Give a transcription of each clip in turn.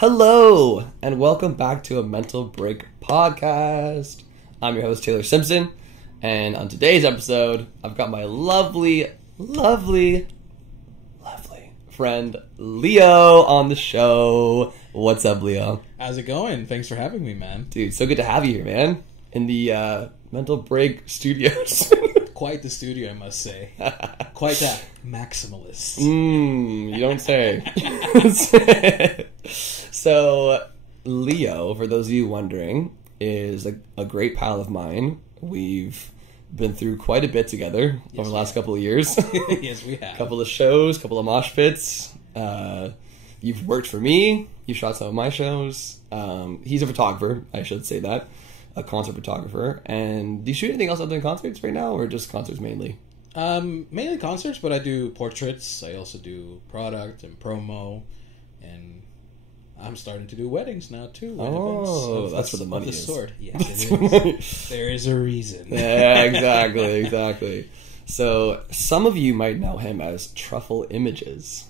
Hello, and welcome back to a Mental Break podcast. I'm your host, Taylor Simpson, and on today's episode, I've got my lovely friend, Leo, on the show. What's up, Leo? How's it going? Thanks for having me, man. Dude, so good to have you here, man, in the Mental Break studios. Quite the studio, I must say. Quite a maximalist. You don't say. So, Leo, for those of you wondering, is a great pal of mine. We've been through quite a bit together over the last couple of years. Yes, we have. Couple of shows, couple of mosh pits. You've worked for me. You've shot some of my shows. He's a photographer, I should say that. A concert photographer. And do you shoot anything else other than concerts right now, or just concerts mainly? Mainly concerts, but I do portraits. I also do product and promo, and I'm starting to do weddings now too. Oh, that's where the money is. Sword. Yes, it is. There is a reason. Yeah, exactly. So some of you might know him as Truffle Images.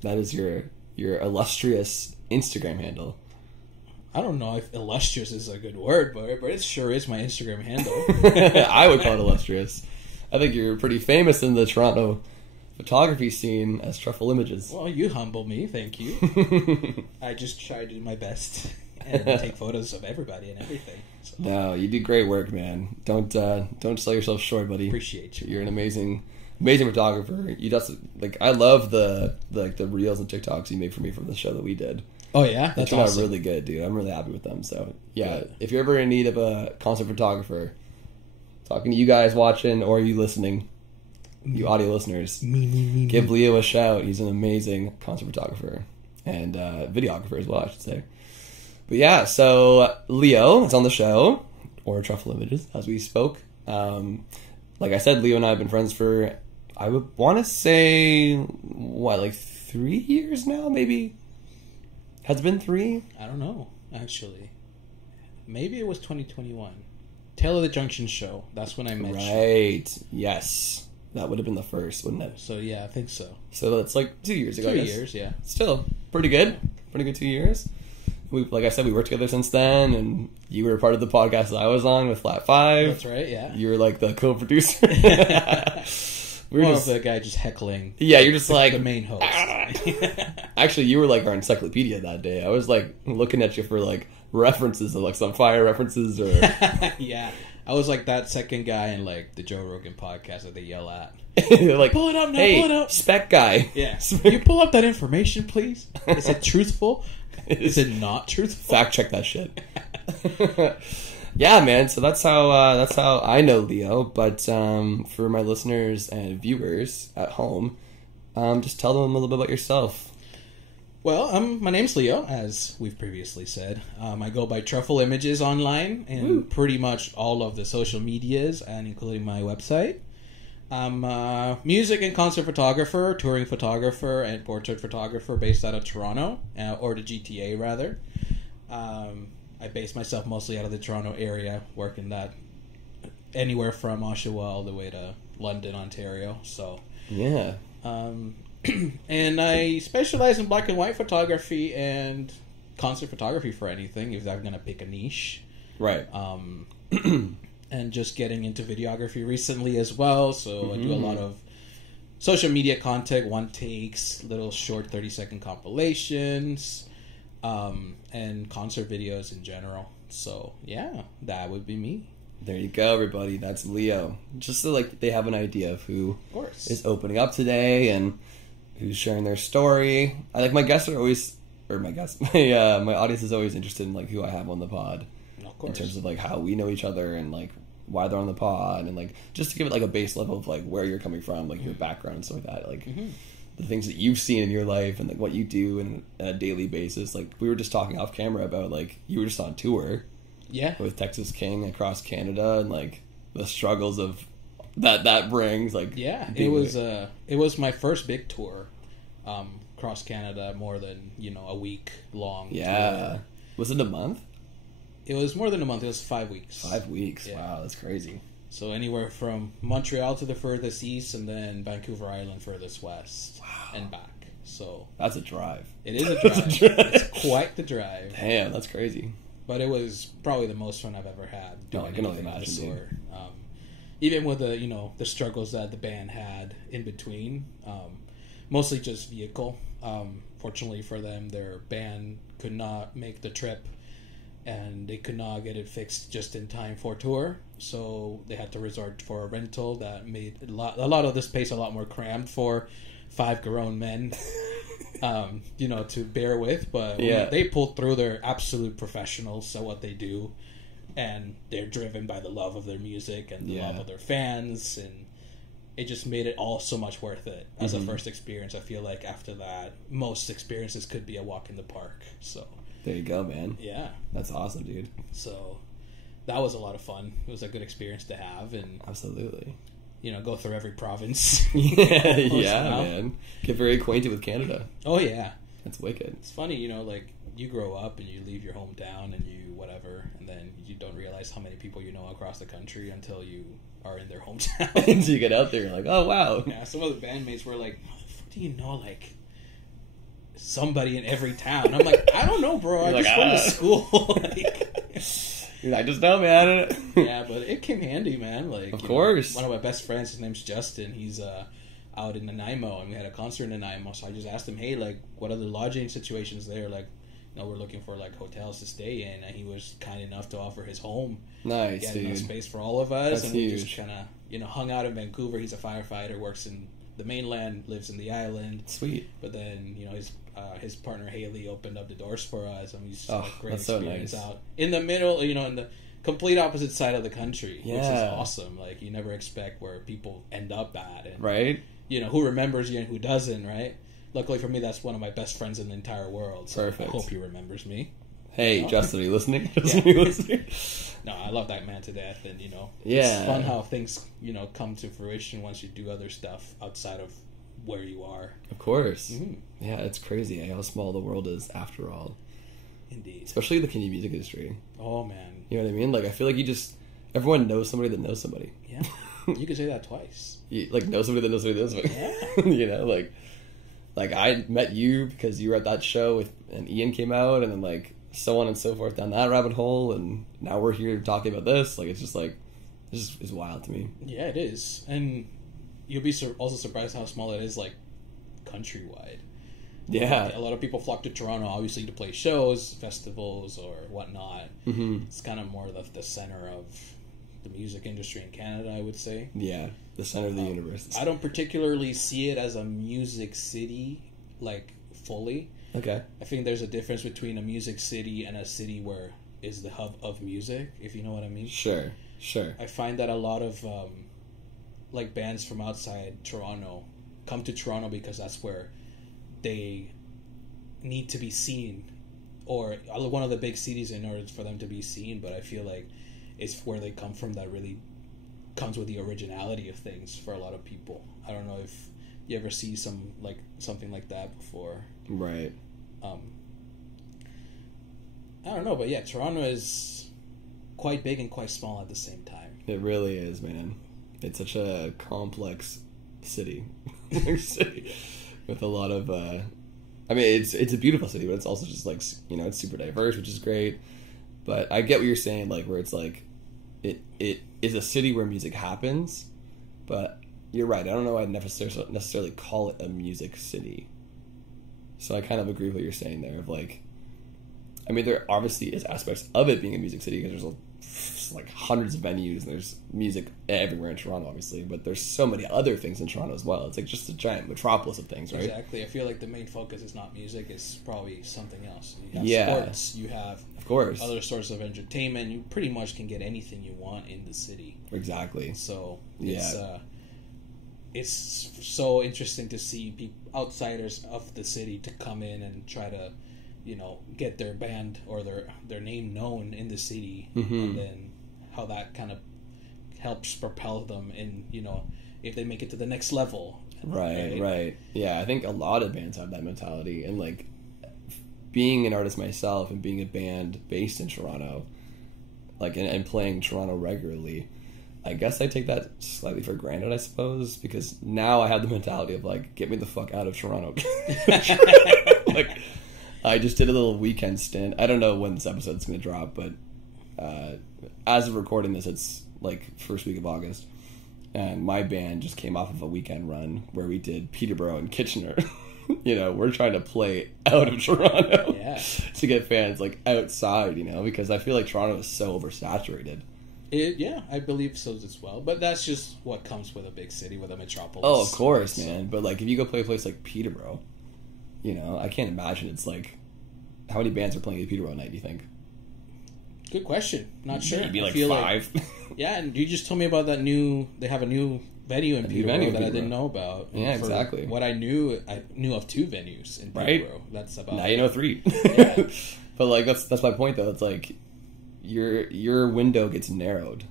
That is your illustrious Instagram handle. I don't know if illustrious is a good word, but it sure is my Instagram handle. I would call it illustrious. I think you're pretty famous in the Toronto photography scene as Truffle Images. Well, you humble me, thank you. I just try to do my best and take photos of everybody and everything. So. No, you do great work, man. Don't sell yourself short, buddy. Appreciate you. You're an amazing photographer. You just I love the reels and TikToks you made for me from the show that we did. Oh yeah, that's turned awesome. out really good, dude. I'm really happy with them. So yeah, Good. If you're ever in need of a concert photographer, talking to you guys watching or you listening, you audio listeners, give Leo a shout. He's an amazing concert photographer and videographer as well, I should say. But yeah, so Leo is on the show, or Truffle Images, as we spoke. Like I said, Leo and I have been friends for, I would want to say, 3 years now, maybe? Has it been 3? I don't know, actually. Maybe it was 2021. Tale of the Junction show. That's when I met you. Right. Yes. That would have been the first, wouldn't it? So yeah, I think so. So that's 2 years ago. 2 years, yeah. Still pretty good. Pretty good 2 years. Like I said, we worked together since then, and you were a part of the podcast that I was on with Flat 5. That's right, yeah. You were the co-producer. The guy just heckling. Yeah, you're just the main host. Actually, you were our encyclopedia that day. I was looking at you for references of some fire references or Yeah, I was that second guy in the Joe Rogan podcast that they yell at. Pull it up now, hey, pull it up. spec guy. Yeah. Can you pull up that information, please? Is it truthful? Is it not truthful? Fact check that shit. Yeah, man. So that's how I know Leo. But for my listeners and viewers at home, just tell them a little bit about yourself. Well, my name's Leo, as we've previously said. I go by Truffle Images online and pretty much all of the social medias, and including my website. I'm a music and concert photographer, touring photographer, and portrait photographer based out of Toronto, or the GTA rather. I base myself mostly out of the Toronto area, working that anywhere from Oshawa all the way to London, Ontario. So yeah. And I specialize in black and white photography and concert photography for anything, if I'm going to pick a niche. Right. And just getting into videography recently as well. So I do a lot of social media content, one takes, little short 30-second compilations, and concert videos in general. So yeah, that would be me. There you go, everybody. That's Leo. Just so they have an idea of who is opening up today and who's sharing their story. I my guests are always, or my guests, my audience is always interested in who I have on the pod. Of course. In terms of how we know each other and why they're on the pod and just to give it a base level of where you're coming from, your background and stuff like that. The things that you've seen in your life and what you do on a daily basis. We were just talking off camera about you were just on tour. Yeah. With Texas King across Canada and the struggles of that brings yeah, it was my first big tour across Canada, more than a week long. Yeah. Tour. Was it a month? It was more than a month. It was 5 weeks. 5 weeks. Yeah. Wow, that's crazy. So anywhere from Montreal to the furthest east, and then Vancouver Island furthest west, and back. So that's a drive. It is a drive. It's quite the drive. Damn, that's crazy. But it was probably the most fun I've ever had. No, I can only imagine. Even with the struggles that the band had in between, mostly just vehicle. Fortunately for them, their band could not make the trip, and they could not get it fixed just in time for tour. So they had to resort for a rental that made a lot of the space a lot more crammed for 5 grown men. To bear with, but they pulled through. They're absolute professionals at what they do, and they're driven by the love of their music and the love of their fans, and it just made it all so much worth it as a first experience. I feel like after that, most experiences could be a walk in the park. So there you go, man. Yeah, that's awesome, dude. So that was a lot of fun. It was a good experience to have, and absolutely, go through every province. Man. Get very acquainted with Canada. Oh yeah, that's wicked. It's funny, like you grow up and you leave your hometown and you whatever, and then you don't realize how many people you know across the country until you are in their hometown. Until you get out there, you're like, oh wow. Yeah, some of the bandmates were like, how the fuck do you know like somebody in every town? I'm like, I don't know, bro. I just went to school. I just know, man. Yeah, but it came handy, man. Like, of course. One of my best friends, his name's Justin. He's out in Nanaimo, and we had a concert in Nanaimo. So I just asked him, hey, like, what are the lodging situations there? Like, we're looking for like hotels to stay in, and he was kind enough to offer his home. Nice, dude. He had enough space for all of us. That's and we just kind of hung out in Vancouver. He's a firefighter, works in the mainland, lives in the island. Sweet. But then his partner Haley opened up the doors for us, and we just had a great experience out in the middle, in the complete opposite side of the country, which is awesome. Like, you never expect where people end up at, and right? Who remembers you and who doesn't, right? Luckily for me, that's one of my best friends in the entire world. So perfect. I hope he remembers me. Hey, Justin, are you listening? Justin, are you listening? No, I love that man to death, and yeah, it's fun how things come to fruition once you do other stuff outside of where you are. Of course. Yeah, it's crazy how small the world is after all. Indeed. Especially the Canadian music industry. Oh man. You know what I mean? Like, I feel like everyone knows somebody that knows somebody. Yeah. You could say that twice. You know somebody that knows somebody that knows somebody. Yeah. like I met you because you were at that show and Ian came out, and then like so on and so forth down that rabbit hole, and now we're here talking about this. Like, it's just like, it's wild to me. Yeah, it is. And you'll be also surprised how small it is, like, countrywide. Yeah. Like, a lot of people flock to Toronto, obviously, to play shows, festivals, or whatnot. Mm-hmm. It's kind of more the center of the music industry in Canada, I would say. Yeah, the center of the universe. I don't particularly see it as a music city, like, fully. Okay. I think there's a difference between a music city and a city where is the hub of music, if you know what I mean. Sure. I find that a lot of like bands from outside Toronto come to Toronto because that's where they need to be seen, or one of the big cities in order for them to be seen. But I feel like it's where they come from that really comes with the originality of things for a lot of people. I don't know if you ever see something like that before. Right. I don't know, but yeah, Toronto is quite big and quite small at the same time. It really is, man. It's such a complex city. With a lot of it's a beautiful city, but it's also just like, it's super diverse, which is great. But I get what you're saying, like, where it's like it is a city where music happens, but you're right, I don't know, I'd necessarily call it a music city. So I kind of agree with what you're saying there, of like, I mean, there obviously is aspects of it being a music city, because there's like hundreds of venues, and there's music everywhere in Toronto, obviously, but there's so many other things in Toronto as well. It's like just a giant metropolis of things, right? Exactly. I feel like the main focus is not music, it's probably something else. You have sports, you have, of course, other sources of entertainment. You pretty much can get anything you want in the city. Exactly. So it's so interesting to see outsiders of the city to come in and try to, get their band or their name known in the city, and then how that kind of helps propel them in, if they make it to the next level. Right. Yeah, I think a lot of bands have that mentality, and like, being an artist myself and being a band based in Toronto, like, and playing Toronto regularly, I guess I take that slightly for granted, I suppose, because now I have the mentality of like, get me the fuck out of Toronto. Like, I just did a little weekend stint. I don't know when this episode's going to drop, but as of recording this, it's like first week of August, and my band just came off of a weekend run where we did Peterborough and Kitchener. You know, we're trying to play out of Toronto to get fans like outside, you know, because I feel like Toronto is so oversaturated. Yeah, I believe so as well. But that's just what comes with a big city, with a metropolis. Oh, of course, man. But like, if you go play a place like Peterborough, you know, I can't imagine it's like, how many bands are playing at Peterborough night, do you think? Good question. Not sure. Maybe like 5. Yeah, and you just told me about that they have a new venue in Peterborough that I didn't know about. Yeah, exactly. What I knew of 2 venues in Peterborough. Right? That's about now you know 3. Yeah. But like, that's my point though. It's like your window gets narrowed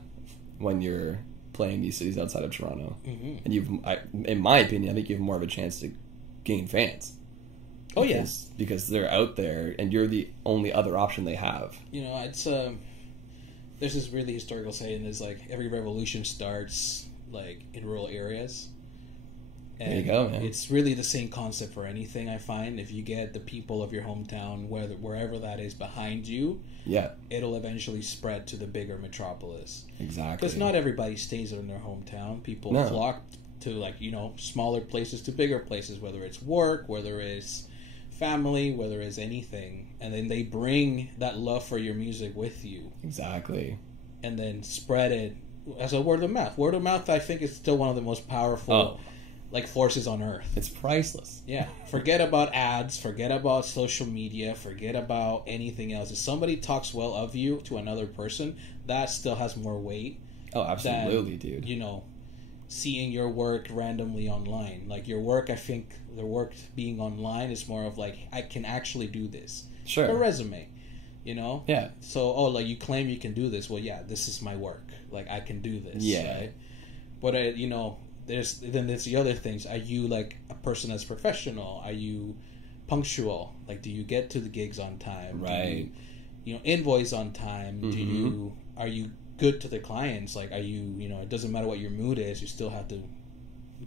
when you're playing these cities outside of Toronto, and in my opinion, I think you have more of a chance to gain fans. Oh yes, because they're out there, and you're the only other option they have. You know, it's there's this really historical saying: "Is like every revolution starts like in rural areas." And there you go, man. It's really the same concept for anything. I find if you get the people of your hometown, wherever that is, behind you, it'll eventually spread to the bigger metropolis. Exactly, because not everybody stays in their hometown. People flock to, like, you know, smaller places to bigger places, whether it's work, whether it's family, whether it's anything, and then they bring that love for your music with you. Exactly, and then spread it as a word of mouth. Word of mouth, I think, is still one of the most powerful. Like forces on earth. It's priceless. Yeah. Forget about ads, forget about social media, forget about anything else. If somebody talks well of you to another person, that still has more weight. Oh, absolutely, than, dude. You know, seeing your work randomly online. Like your work, I think the work being online is more of like, I can actually do this. Sure. A resume. You know? Yeah. So, like you claim you can do this. Well, yeah, this is my work. Like I can do this. Yeah. Right? But, you know, there's the other things. Are you like a person that's professional? Are you punctual? Like, do you get to the gigs on time? Right. Do you invoice on time? Are you good to the clients? Like, are you, it doesn't matter what your mood is, you still have to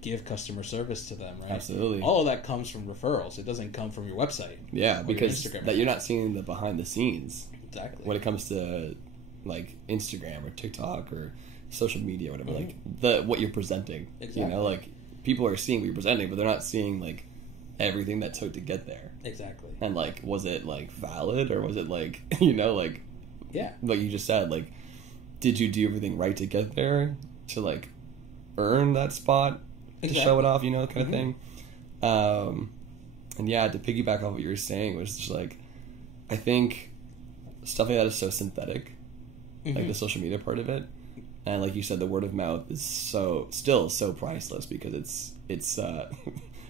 give customer service to them, right? Absolutely. All of that comes from referrals. It doesn't come from your website. Yeah, because that you're not seeing the behind the scenes. Exactly. When it comes to like Instagram or TikTok or social media or whatever, like what you're presenting. Exactly. You know, like people are seeing what you're presenting, but they're not seeing like everything that took to get there. Exactly. And like, was it like valid, or was it like, like you just said, like, did you do everything right to get there, to like earn that spot, to show it off, kind of thing. And yeah, to piggyback off what you were saying, was just like, I think stuff like that is so synthetic, like the social media part of it. And like you said, the word of mouth is still so priceless, because it's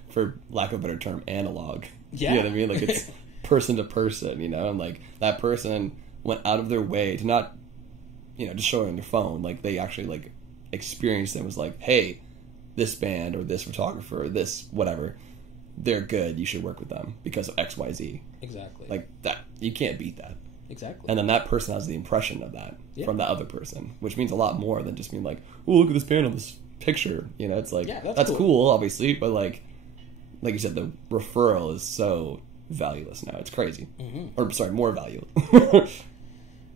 for lack of a better term, analog. Yeah. You know what I mean? Like, it's person to person, and like that person went out of their way to not, just show it on their phone. Like, they actually like experienced it and was like, hey, this band or this photographer or this whatever, they're good. You should work with them because of XYZ. Exactly. Like that, you can't beat that. Exactly. And then that person has the impression of that from that other person, which means a lot more than just being like, oh, look at this band on this picture. It's like, that's cool, obviously, but like you said, the referral is so valueless now. It's crazy. Or, sorry, more valuable.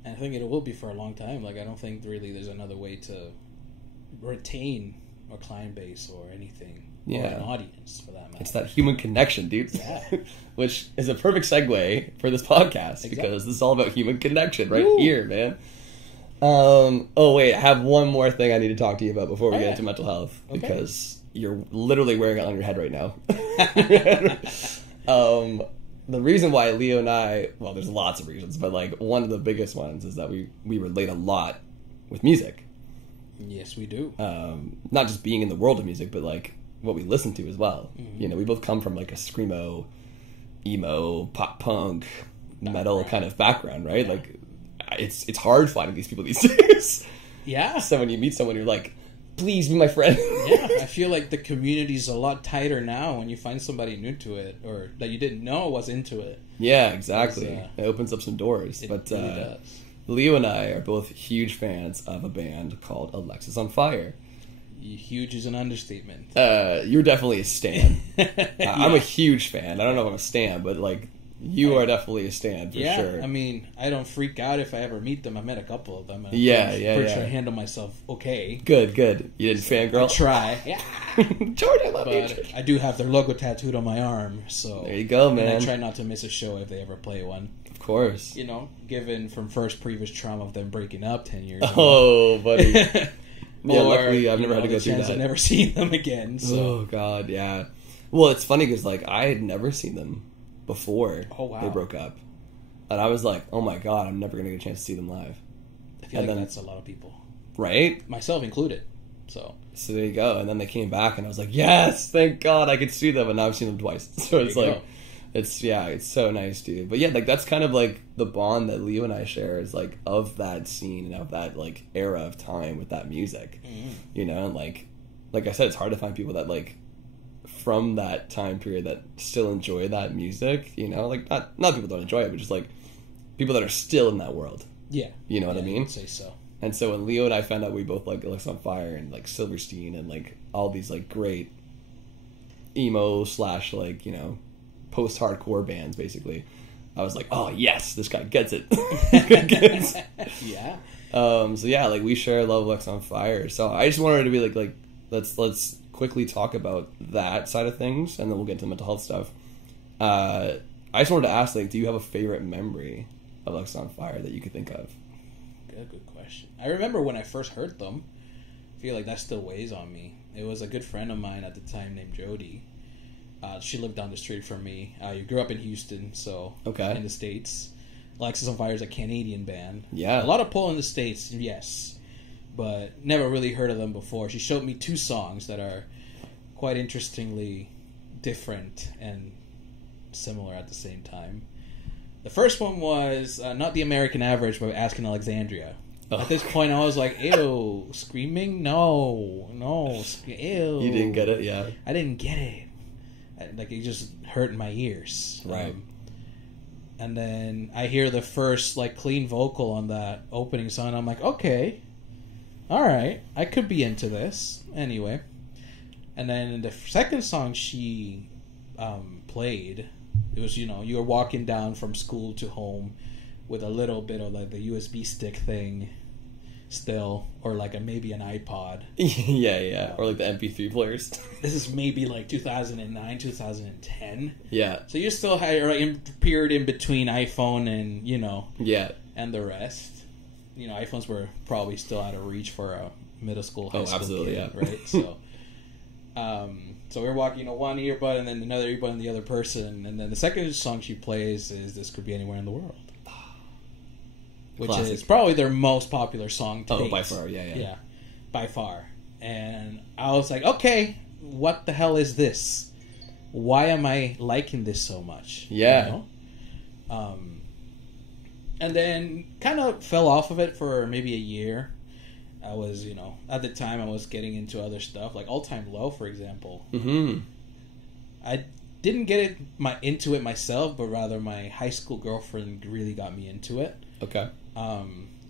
And I think it will be for a long time. Like, I don't think really there's another way to retain a client base or anything. Or an audience, for that matter. It's that human connection, dude. Yeah. Which is a perfect segue for this podcast, because this is all about human connection here, man. Oh, wait, I have one more thing I need to talk to you about before we get into mental health, because you're literally wearing it on your head right now. The reason why Leo and I, well, there's lots of reasons, but like one of the biggest ones is that we relate a lot with music. Yes, we do. Not just being in the world of music, but like what we listen to as well. We both come from like a screamo, emo, pop punk, metal kind of background, right? Like, it's hard finding these people these days. Yeah. So when you meet someone, you're like, please be my friend. Yeah, I feel like the community's a lot tighter now when you find somebody new to it, or that you didn't know was into it. Yeah, exactly. It opens up some doors. It really does. Leo and I are both huge fans of a band called Alexis on Fire. Huge is an understatement. You're definitely a stan. I'm a huge fan. I don't know if I'm a stan, but like you are definitely a stan for sure. I mean, I don't freak out if I ever meet them. I met a couple of them. And pretty sure I handle myself okay. Good. You didn't fangirl? I try. Yeah. George, I love you. But I do have their logo tattooed on my arm, so there you go, man. And I try not to miss a show if they ever play one. Of course. You know, given from previous trauma of them breaking up 10 years ago. Oh, buddy. Yeah, luckily I've never had to go through that. I've never seen them again. So. Oh, God, yeah. Well, it's funny because, like, I had never seen them before they broke up. And I was like, oh, my God, I'm never going to get a chance to see them live. I feel like that's a lot of people. Right? Myself included. So there you go. And then they came back, and I was like, yes, thank God I could see them. And now I've seen them twice. So it's like... It's so nice, dude. But yeah, like that's kind of like the bond that Leo and I share is like of that scene and of that like era of time with that music, you know. And like I said, it's hard to find people that like from that time period that still enjoy that music, you know. Like not people that don't enjoy it, but just like people that are still in that world. Yeah, you know what I mean. I'd say so. And so when Leo and I found out we both like Alexis on Fire and like Silverstein and like all these like great emo / like, you know, post-hardcore bands, basically, I was like, oh yes, this guy gets it. Yeah. So yeah, like we share love of Alexis on Fire. So I just wanted to be like let's quickly talk about that side of things, and then we'll get to mental health stuff. I just wanted to ask, like, do you have a favorite memory of Alexis on Fire that you could think of? Good question. I remember when I first heard them. I feel like that still weighs on me. It was a good friend of mine at the time named Jody. She lived down the street from me. You grew up in Houston, so in the States. Alexis on Fire is a Canadian band. Yeah. A lot of pull in the States, yes. But never really heard of them before. She showed me 2 songs that are quite interestingly different and similar at the same time. The first one was not The American Average, but Asking Alexandria. Oh. At this point, I was like, ew, screaming? No, ew. You didn't get it, yeah. I didn't get it. Like, it just hurt in my ears. Right. And then I hear the first, like, clean vocal on that opening song, and I'm like, okay, alright, I could be into this. Anyway. And then the second song she played, it was, you know, you were walking down from school to home with a little bit of, like, the USB stick thing still, or like maybe an iPod. Yeah. Or like the MP3 players. This is maybe like 2009, 2010. Yeah. So you still had a period in between iPhone and, you know, and the rest. You know, iPhones were probably still out of reach for a middle school, high school absolutely, kid, right? So, so we're walking, you know, one earbud and then another earbud on the other person, and then the second song she plays is "This Could Be Anywhere in the World." Which Classic. is probably their most popular song to date. By far, yeah. Yeah, by far. And I was like, okay, what the hell is this? Why am I liking this so much? Yeah. You know? And then kind of fell off of it for maybe a year. I was, you know, at the time I was getting into other stuff, like All Time Low, for example. Mm-hmm. I didn't get into it myself, but rather my high school girlfriend really got me into it. Okay.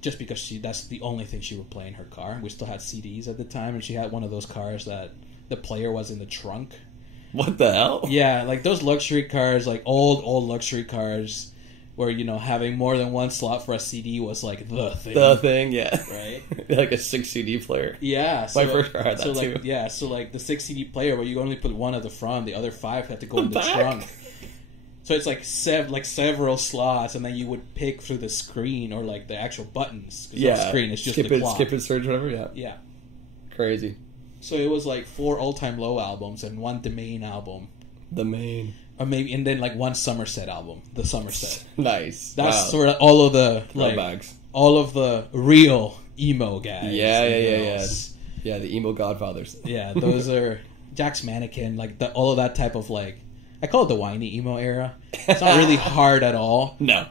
Just because that's the only thing she would play in her car. We still had CDs at the time, and she had one of those cars that the player was in the trunk. What the hell? Yeah, like those luxury cars, like old luxury cars, where, you know, having more than one slot for a CD was like the thing. The thing, yeah. Right? Like a 6 CD player. Yeah. My first car had that like, too. Yeah, so like the 6 CD player where you only put one at the front, the other 5 had to go in the trunk. So it's like several slots, and then you would pick through the screen or like the actual buttons. Yeah, the screen is just skip the it, clock. skip it, search, whatever. Yeah, yeah, crazy. So it was like 4 All Time Low albums and 1 The Main album, or maybe, and then like 1 Somerset album, the Somerset. Nice. That's sort of all of the bags. All of the real emo guys. Yeah. Yeah, the emo godfathers. Yeah, those are Jack's Mannequin, like all of that type of like. I call it the whiny emo era. It's not really hard at all. No.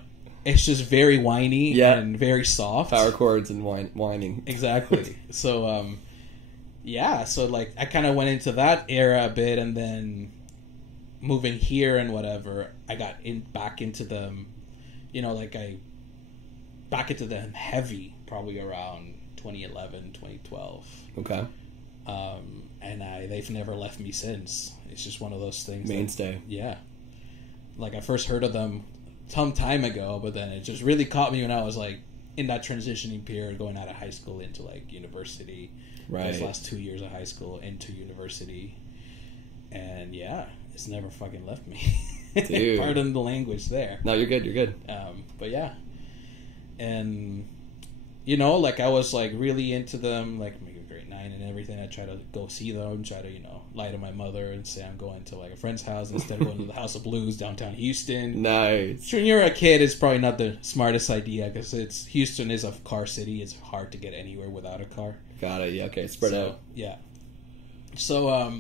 It's just very whiny and very soft. Power chords and whining. Exactly. So, so like I kind of went into that era a bit, and then moving here and whatever, I got back into them. You know, like I back into them heavy probably around 2011, 2012. Okay. And they've never left me since. It's just one of those things. Mainstay. Yeah. Like, I first heard of them some time ago, but then it just really caught me when I was, like, in that transitioning period, going out of high school into, like, university. Right. Those last 2 years of high school into university. And, yeah, it's never fucking left me. Dude. Pardon the language there. No, you're good. But, yeah. And, you know, like, I was, like, really into them, like, grade 9 and everything. I try to go see them, try to, you know, lie to my mother and say I'm going to, like, a friend's house instead of going to the House of Blues downtown Houston. Nice. When you're a kid, it's probably not the smartest idea because Houston is a car city. It's hard to get anywhere without a car. Got it. Yeah, okay. Spread out. Yeah. So,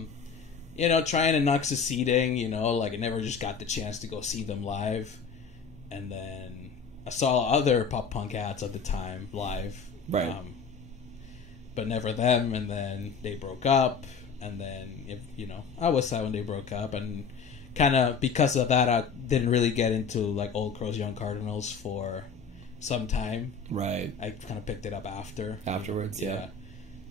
you know, trying to knock succeeding, you know, like, I never just got the chance to go see them live. And then I saw other pop punk acts at the time live. Right. But never them, and then they broke up, and then, you know, I was sad when they broke up, and kind of because of that, I didn't really get into, like, Old Crows, Young Cardinals for some time. Right. I kind of picked it up afterwards, yeah.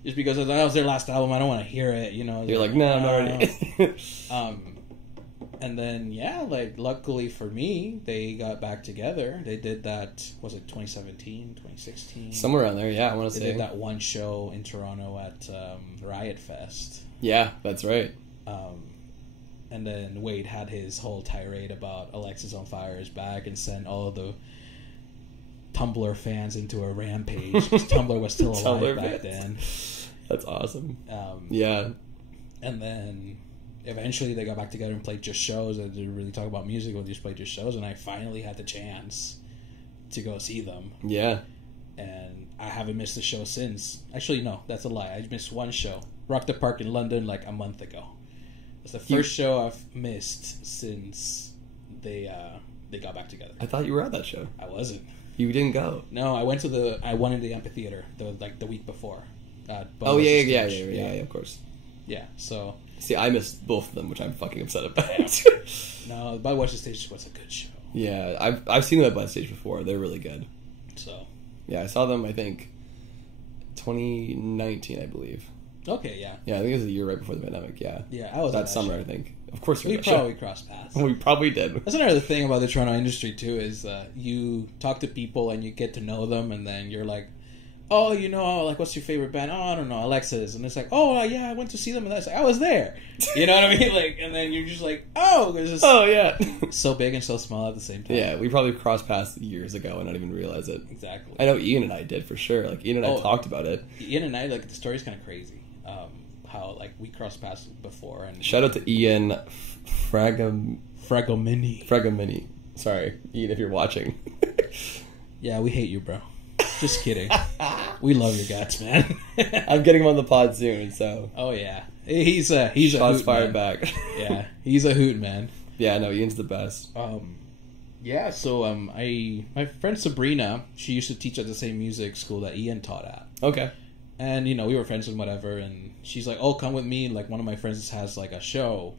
Just because that was their last album, I don't want to hear it, you know. You're like, no, I'm already. And then, yeah, like, luckily for me, they got back together. They did that, was it 2017, 2016? Somewhere around there, yeah, I want to say. They did that one show in Toronto at Riot Fest. Yeah, that's right. And then Wade had his whole tirade about Alexis on Fire is back and sent all of the Tumblr fans into a rampage. Because Tumblr was still alive back then. That's awesome. Yeah. And then eventually they got back together and played just shows and didn't really talk about music, but just played just shows, and I finally had the chance to go see them. Yeah. And I haven't missed a show since. Actually, no, that's a lie. I missed one show. Rock the Park in London like a month ago. It's the first show I've missed since they got back together. I thought you were at that show. I wasn't. You didn't go. No, I went to the amphitheater the week before. Yeah, of course. Yeah, so... See, I missed both of them, which I'm fucking upset about. No, Budweiser Stage was a good show. Yeah, I've seen them at Budweiser Stage before. They're really good. So... Yeah, I saw them, I think, 2019, I believe. Okay, yeah. Yeah, I think it was a year right before the pandemic, yeah. Yeah, I was that summer, show. I think. Of course we probably crossed paths. We probably did. That's another thing about the Toronto industry, too, is you talk to people and you get to know them, and then you're like, oh, you know, like, what's your favorite band? Oh, I don't know, Alexis. And it's like, oh, yeah, I went to see them, and I was like, I was there. You know what I mean? Like, and then you're just like, oh, it's just yeah. so big and so small at the same time. Yeah, we probably crossed paths years ago and not even realize it. Exactly. I know Ian and I did, for sure. Like, Ian and I talked about it. Ian and I, like, the story's kind of crazy. How, like, we crossed paths before. And shout out to Ian Fragomini. Sorry, Ian, if you're watching. Yeah, we hate you, bro. Just kidding. We love your guts, man. I'm getting him on the pod soon, so. Oh yeah, he's a shots hoot, fired man. back. Yeah, he's a hoot, man. Yeah, no, Ian's the best. Yeah. So my friend Sabrina, she used to teach at the same music school that Ian taught at. Okay. And you know, we were friends and whatever, and she's like, "Oh, come with me." Like, one of my friends has like a show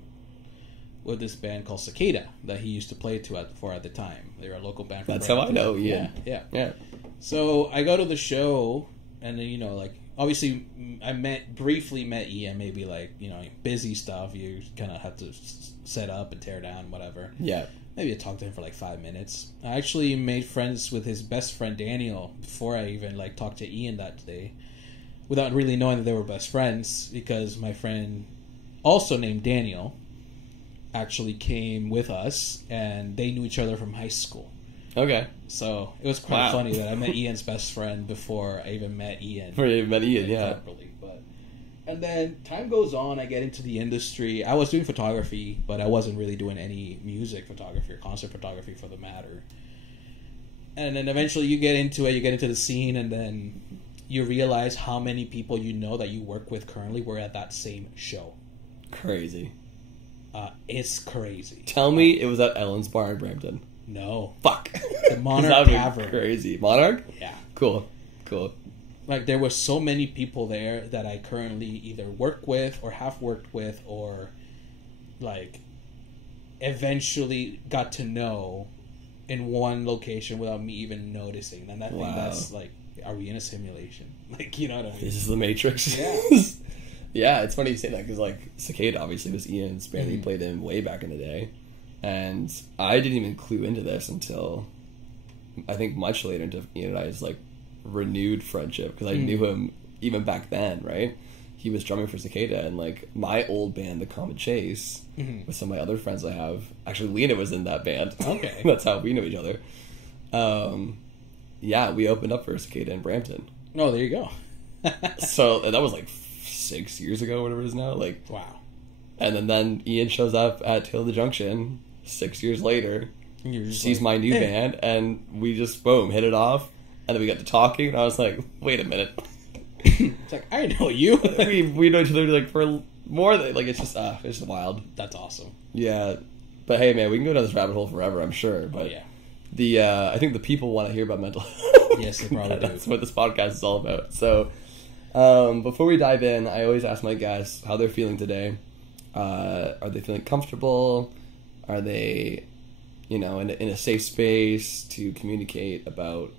with this band called Cicada that he used to play to at the time. They were a local band. That's how I know Ian. Yeah. So I go to the show, and then, you know, like, obviously I briefly met Ian, maybe, like, you know, busy stuff. You kind of have to set up and tear down, whatever. Yeah. Maybe I talked to him for like 5 minutes. I actually made friends with his best friend Daniel before I even like talked to Ian that day, without really knowing that they were best friends, because my friend, also named Daniel, actually came with us, and they knew each other from high school. Okay. So it was quite funny that I met Ian's best friend before I even met Ian. Before you met Ian, yeah. Properly, and then time goes on, I get into the industry. I was doing photography, but I wasn't really doing any music photography or concert photography for the matter. And then eventually you get into it, you get into the scene, and then you realize how many people you know that you work with currently were at that same show. Crazy. It's crazy. Tell me it was at Ellen's Bar in Brampton. No. Fuck. The Monarch Tavern. Crazy. Monarch? Yeah. Cool. Like, there were so many people there that I currently either work with or have worked with or, like, eventually got to know in one location without me even noticing. And I think Wow. that's like, are we in a simulation? Like, you know what I mean? This is the Matrix. Yeah. Yeah, it's funny you say that because, like, Cicada obviously was Ian's band. He Mhm. played him way back in the day. And I didn't even clue into this until, I think, much later into Ian and I's, like, renewed friendship. Because I knew him even back then, right? He was drumming for Cicada. And, like, my old band, The Common Chase, with some of my other friends I have. Actually, Lena was in that band. Okay. That's how we know each other. Yeah, we opened up for Cicada in Brampton. Oh, there you go. So, and that was, like, 6 years ago, whatever it is now. Like, Wow. and then Ian shows up at Tail of the Junction 6 years later, And you're just sees like, my new "Hey." band, and we just, boom, hit it off. And then we got to talking, and I was like, wait a minute. It's like, I know you. we know each other, like, for more than, like, it's just wild. That's awesome. Yeah. But hey, man, we can go down this rabbit hole forever, I'm sure. But yeah. I think the people want to hear about mental health. Yes, they probably do. That's what this podcast is all about. So, before we dive in, I always ask my guests how they're feeling today. Are they feeling comfortable? Are they, in a safe space to communicate about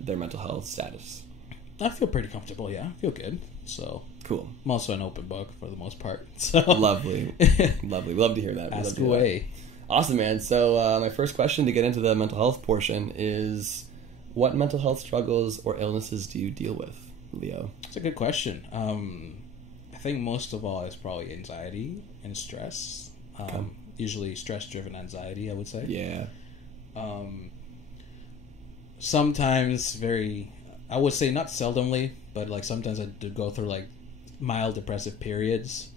their mental health status? I feel pretty comfortable, yeah. I feel good. So, Cool. I'm also an open book for the most part. So Lovely. Lovely. Love to hear that. Ask away. Awesome, man. So my first question to get into the mental health portion is, what mental health struggles or illnesses do you deal with, Leo? It's a good question. I think most of all is probably anxiety and stress. Usually stress-driven anxiety, I would say. Yeah. Sometimes I would say not seldomly, but like sometimes I do go through like mild depressive periods.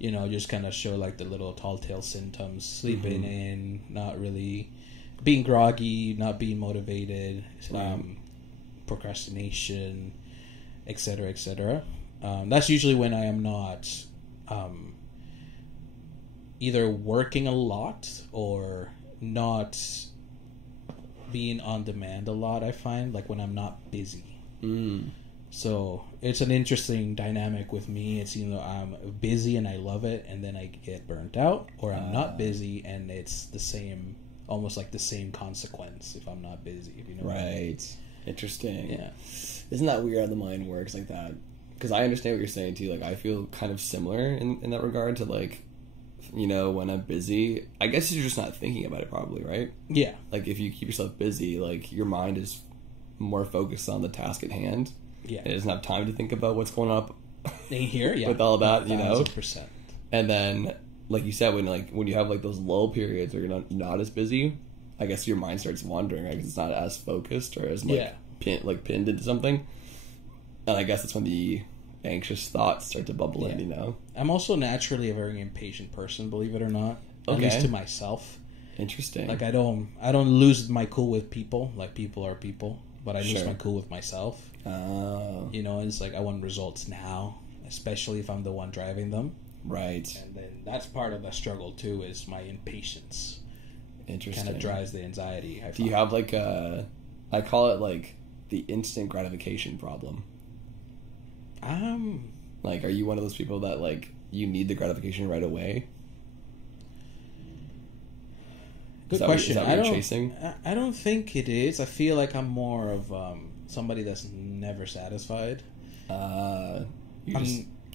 Just kind of show like the little tall tale symptoms: sleeping in, not really being groggy, not being motivated, procrastination, etc., etc. That's usually when I am not either working a lot or not being on demand a lot. I find like when I'm not busy. So it's an interesting dynamic with me. It's either I'm busy and I love it, and then I get burnt out, or I'm not busy and it's the same, almost like the same consequence if I'm not busy. If you know what I mean. Right. Interesting. Yeah. Isn't that weird how the mind works like that? Because I understand what you're saying too. Like, I feel kind of similar in that regard to, like, when I'm busy, I guess you're just not thinking about it probably, right? Yeah. Like, if you keep yourself busy, like, your mind is more focused on the task at hand. Yeah. It doesn't have time to think about what's going on In here, yeah. with all that, 1,000%. And then, like you said, when you have like those lull periods where you're not as busy, I guess your mind starts wandering, right? 'Cause it's not as focused or as pinned into something. And I guess that's when the anxious thoughts start to bubble in. I'm also naturally a very impatient person, believe it or not. At Okay. least to myself. Interesting. Like I don't lose my cool with people. Like people are people, but I lose Sure. my cool with myself. Oh, It's like I want results now, especially if I'm the one driving them. right. And then that's part of the struggle too, is my impatience. Interesting. Kind of drives the anxiety. Do you have like I call it like the instant gratification problem. Like, are you one of those people that like you need the gratification right away? Good question. Is that what you're chasing? I don't think it is. I feel like I'm more of somebody that's never satisfied. I'm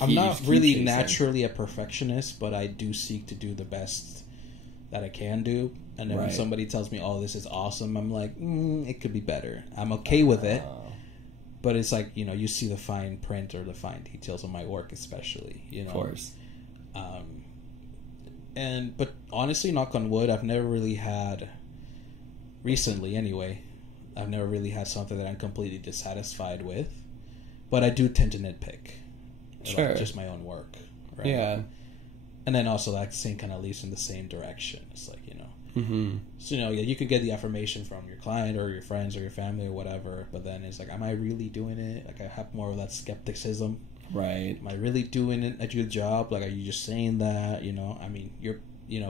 not really naturally a perfectionist, but I do seek to do the best that I can do. And then when somebody tells me, "Oh, this is awesome," I'm like, "It could be better." I'm okay with it, but it's like you see the fine print or the fine details of my work, especially. Of course. But honestly, knock on wood, I've never really had, recently anyway, I've never really had something that I'm completely dissatisfied with. But I do tend to nitpick. Sure. Like just my own work. Right? Yeah. And then also that same kind of leads in the same direction. It's like, Mm-hmm. So, you could get the affirmation from your client or your friends or your family or whatever. But then it's like, am I really doing it? Like I have more of that skepticism. Right. Am I really doing it at your job? Like, are you just saying that? I mean,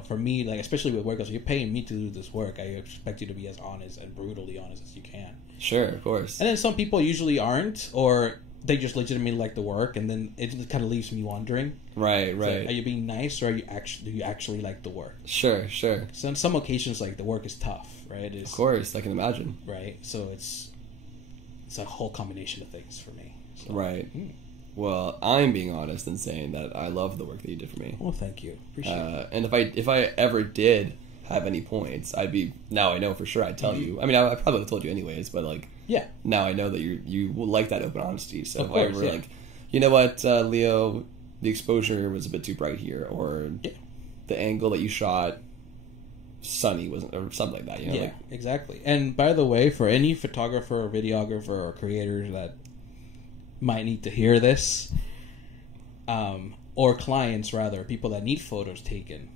for me, like, especially with work, you're paying me to do this work. I expect you to be as honest and brutally honest as you can. Sure, of course. And then some people usually aren't, or they just legitimately like the work, and then it kind of leaves me wondering. Right. Like, are you being nice, or do you actually like the work? Sure. So on some occasions, like, the work is tough, right? Of course, I can imagine. Right, so it's a whole combination of things for me. So, right. Well, I'm being honest in saying that I love the work that you did for me. Well, thank you. Appreciate it. And if I ever did have any points, now I know for sure I'd tell you. I mean, I probably would have told you anyways, but like, yeah. Now I know that you will like that open honesty. So of course, if I were like, you know what, Leo, the exposure was a bit too bright here, or the angle that you shot, sunny wasn't, or something like that. You know, yeah, exactly. And by the way, for any photographer or videographer or creators that might need to hear this, or clients rather, people that need photos taken,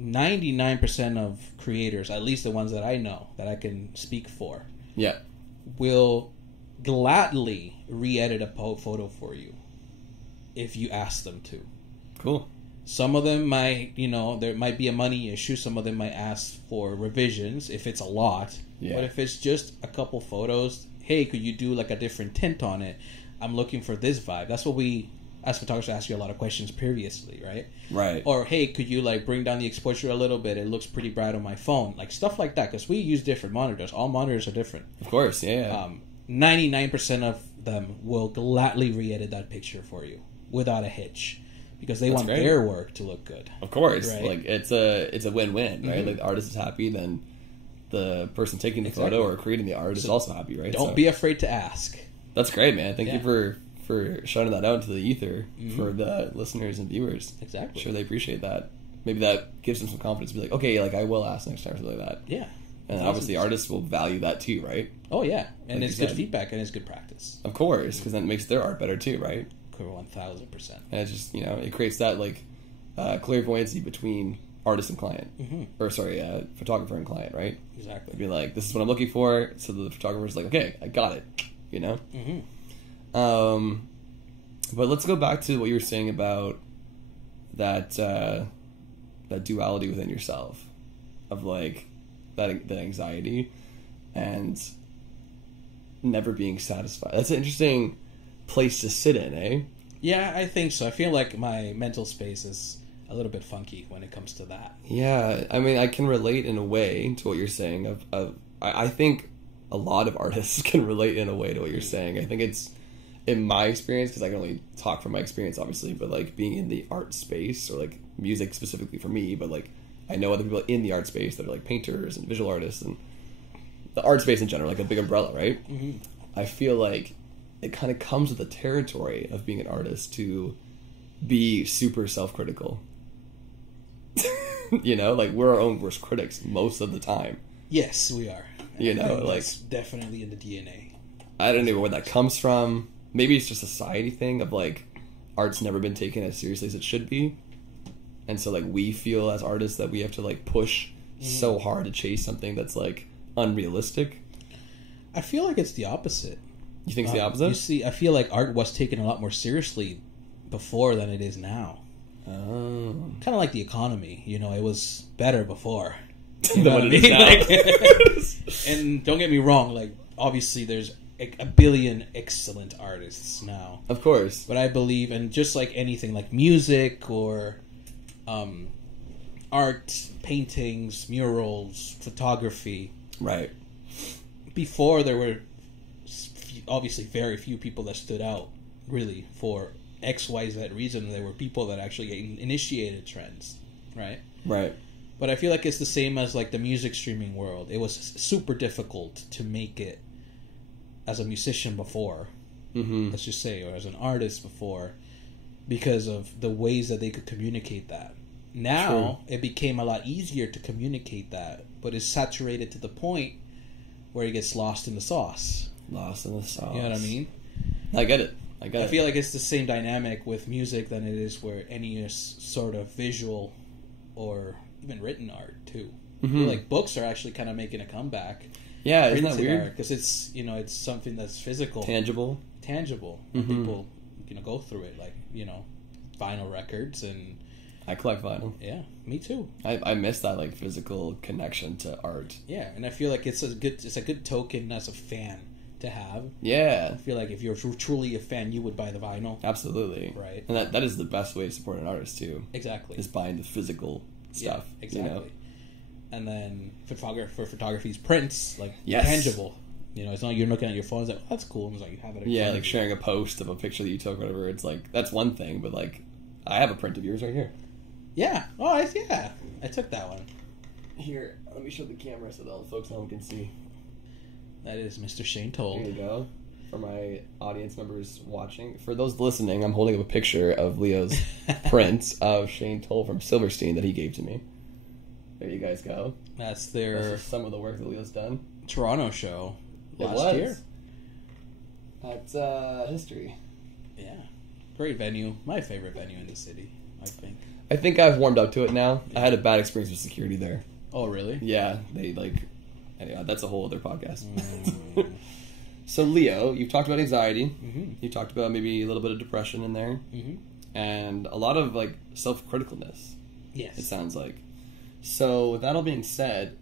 99% of creators, at least the ones that I know that I can speak for, will gladly re-edit a photo for you if you ask them to. Cool. Some of them might, there might be a money issue. Some of them might ask for revisions if it's a lot. Yeah. But if it's just a couple photos, hey, could you do like a different tint on it? I'm looking for this vibe. That's what we, as photographers, ask you a lot of questions previously, right? Right. Or, hey, could you like bring down the exposure a little bit? It looks pretty bright on my phone. Like stuff like that, because we use different monitors. All monitors are different. Of course, yeah. 99% of them will gladly re-edit that picture for you without a hitch. Because they want their work to look good. Of course. Right? Like, it's a win-win, right? Like, the artist is happy, then the person taking the photo or creating the art is also happy, right? Don't be afraid to ask. That's great, man. Thank you for shouting that out into the ether for the listeners and viewers. Exactly. I'm sure they appreciate that. Maybe that gives them some confidence to be like, okay, like, I will ask next time, something like that. Yeah. And obviously artists will value that too, right? Oh, yeah. And like it's good feedback and it's good practice. Of course, because then it makes their art better too, right? 1000%. And it's just, it creates that, like, clairvoyancy between artist and client. Or, sorry, photographer and client, right? Exactly. It'd be like, this is what I'm looking for, so the photographer's like, okay, I got it, But let's go back to what you were saying about that duality within yourself, of, like, that anxiety and never being satisfied. That's an interesting place to sit in, eh? Yeah, I think so. I feel like my mental space is a little bit funky when it comes to that. Yeah, I mean, I can relate in a way to what you're saying. I think a lot of artists can relate in a way to what you're saying. I think it's, in my experience, because I can only talk from my experience, obviously, but, like, being in the art space, or, like, music specifically for me, but, like, I know other people in the art space that are, like, painters and visual artists and the art space in general, like a big umbrella, right? I feel like it kind of comes with the territory of being an artist to be super self-critical. Like, we're our own worst critics most of the time. Yes, we are. Like, that's definitely in the DNA. I don't know where that comes from. Maybe it's just a society thing of, like, art's never been taken as seriously as it should be. And so, like, we feel as artists that we have to, like, push so hard to chase something that's, like, unrealistic. I feel like it's the opposite. You think it's the opposite? You see, I feel like art was taken a lot more seriously before than it is now. Oh. Kind of like the economy. It was better before. Than what it is now. And don't get me wrong, like, obviously there's a billion excellent artists now. Of course. But I believe, and just like anything, like music or art, paintings, murals, photography. Right. Before, there were obviously very few people that stood out, really, for X, Y, Z reason. There were people that actually initiated trends, right? Right. But I feel like it's the same as, like, the music streaming world. It was super difficult to make it as a musician before, let's just say, or as an artist before, because of the ways that they could communicate that. Now, it became a lot easier to communicate that, but it's saturated to the point where it gets lost in the sauce. Lost in the sauce. You know what I mean? I get it. I feel like it's the same dynamic with music than it is where any sort of visual or even written art, too. I feel like books are actually kind of making a comeback. Yeah, isn't that weird? Because it's, it's something that's physical. Tangible. People, go through it, like, vinyl records and... I collect vinyl. Yeah, me too. I miss that, like, physical connection to art. Yeah, and I feel like it's a good token as a fan to have. Yeah. I feel like if you're truly a fan, you would buy the vinyl. Absolutely. Right. And that is the best way to support an artist, too. Exactly. Is buying the physical stuff. Yeah, exactly. You know? And then for photography's prints, like, yes. tangible. You know, it's not you're looking at your phone, it's like, oh, that's cool. And it's like, you have it. Yeah, like sharing a post of a picture that you took or whatever. It's like, that's one thing, but like, I have a print of yours right here. Yeah. Oh, yeah. I took that one. Here, let me show the camera so that all the folks at home can see. That is Mr. Shane Told. There you go. For my audience members watching. For those listening, I'm holding up a picture of Leo's print of Shane Told from Silverstein that he gave to me. There you guys go. That's just some of the work that Leo's done. Toronto show last year. That's history. Yeah. Great venue. My favorite venue in the city, I think. I think I've warmed up to it now. Yeah. I had a bad experience with security there. Oh, really? Yeah. They, anyway, that's a whole other podcast. So, Leo, you've talked about anxiety. Mm-hmm. You talked about maybe a little bit of depression in there. Mm-hmm. And a lot of, self-criticalness. Yes. It sounds like. So, with that all being said,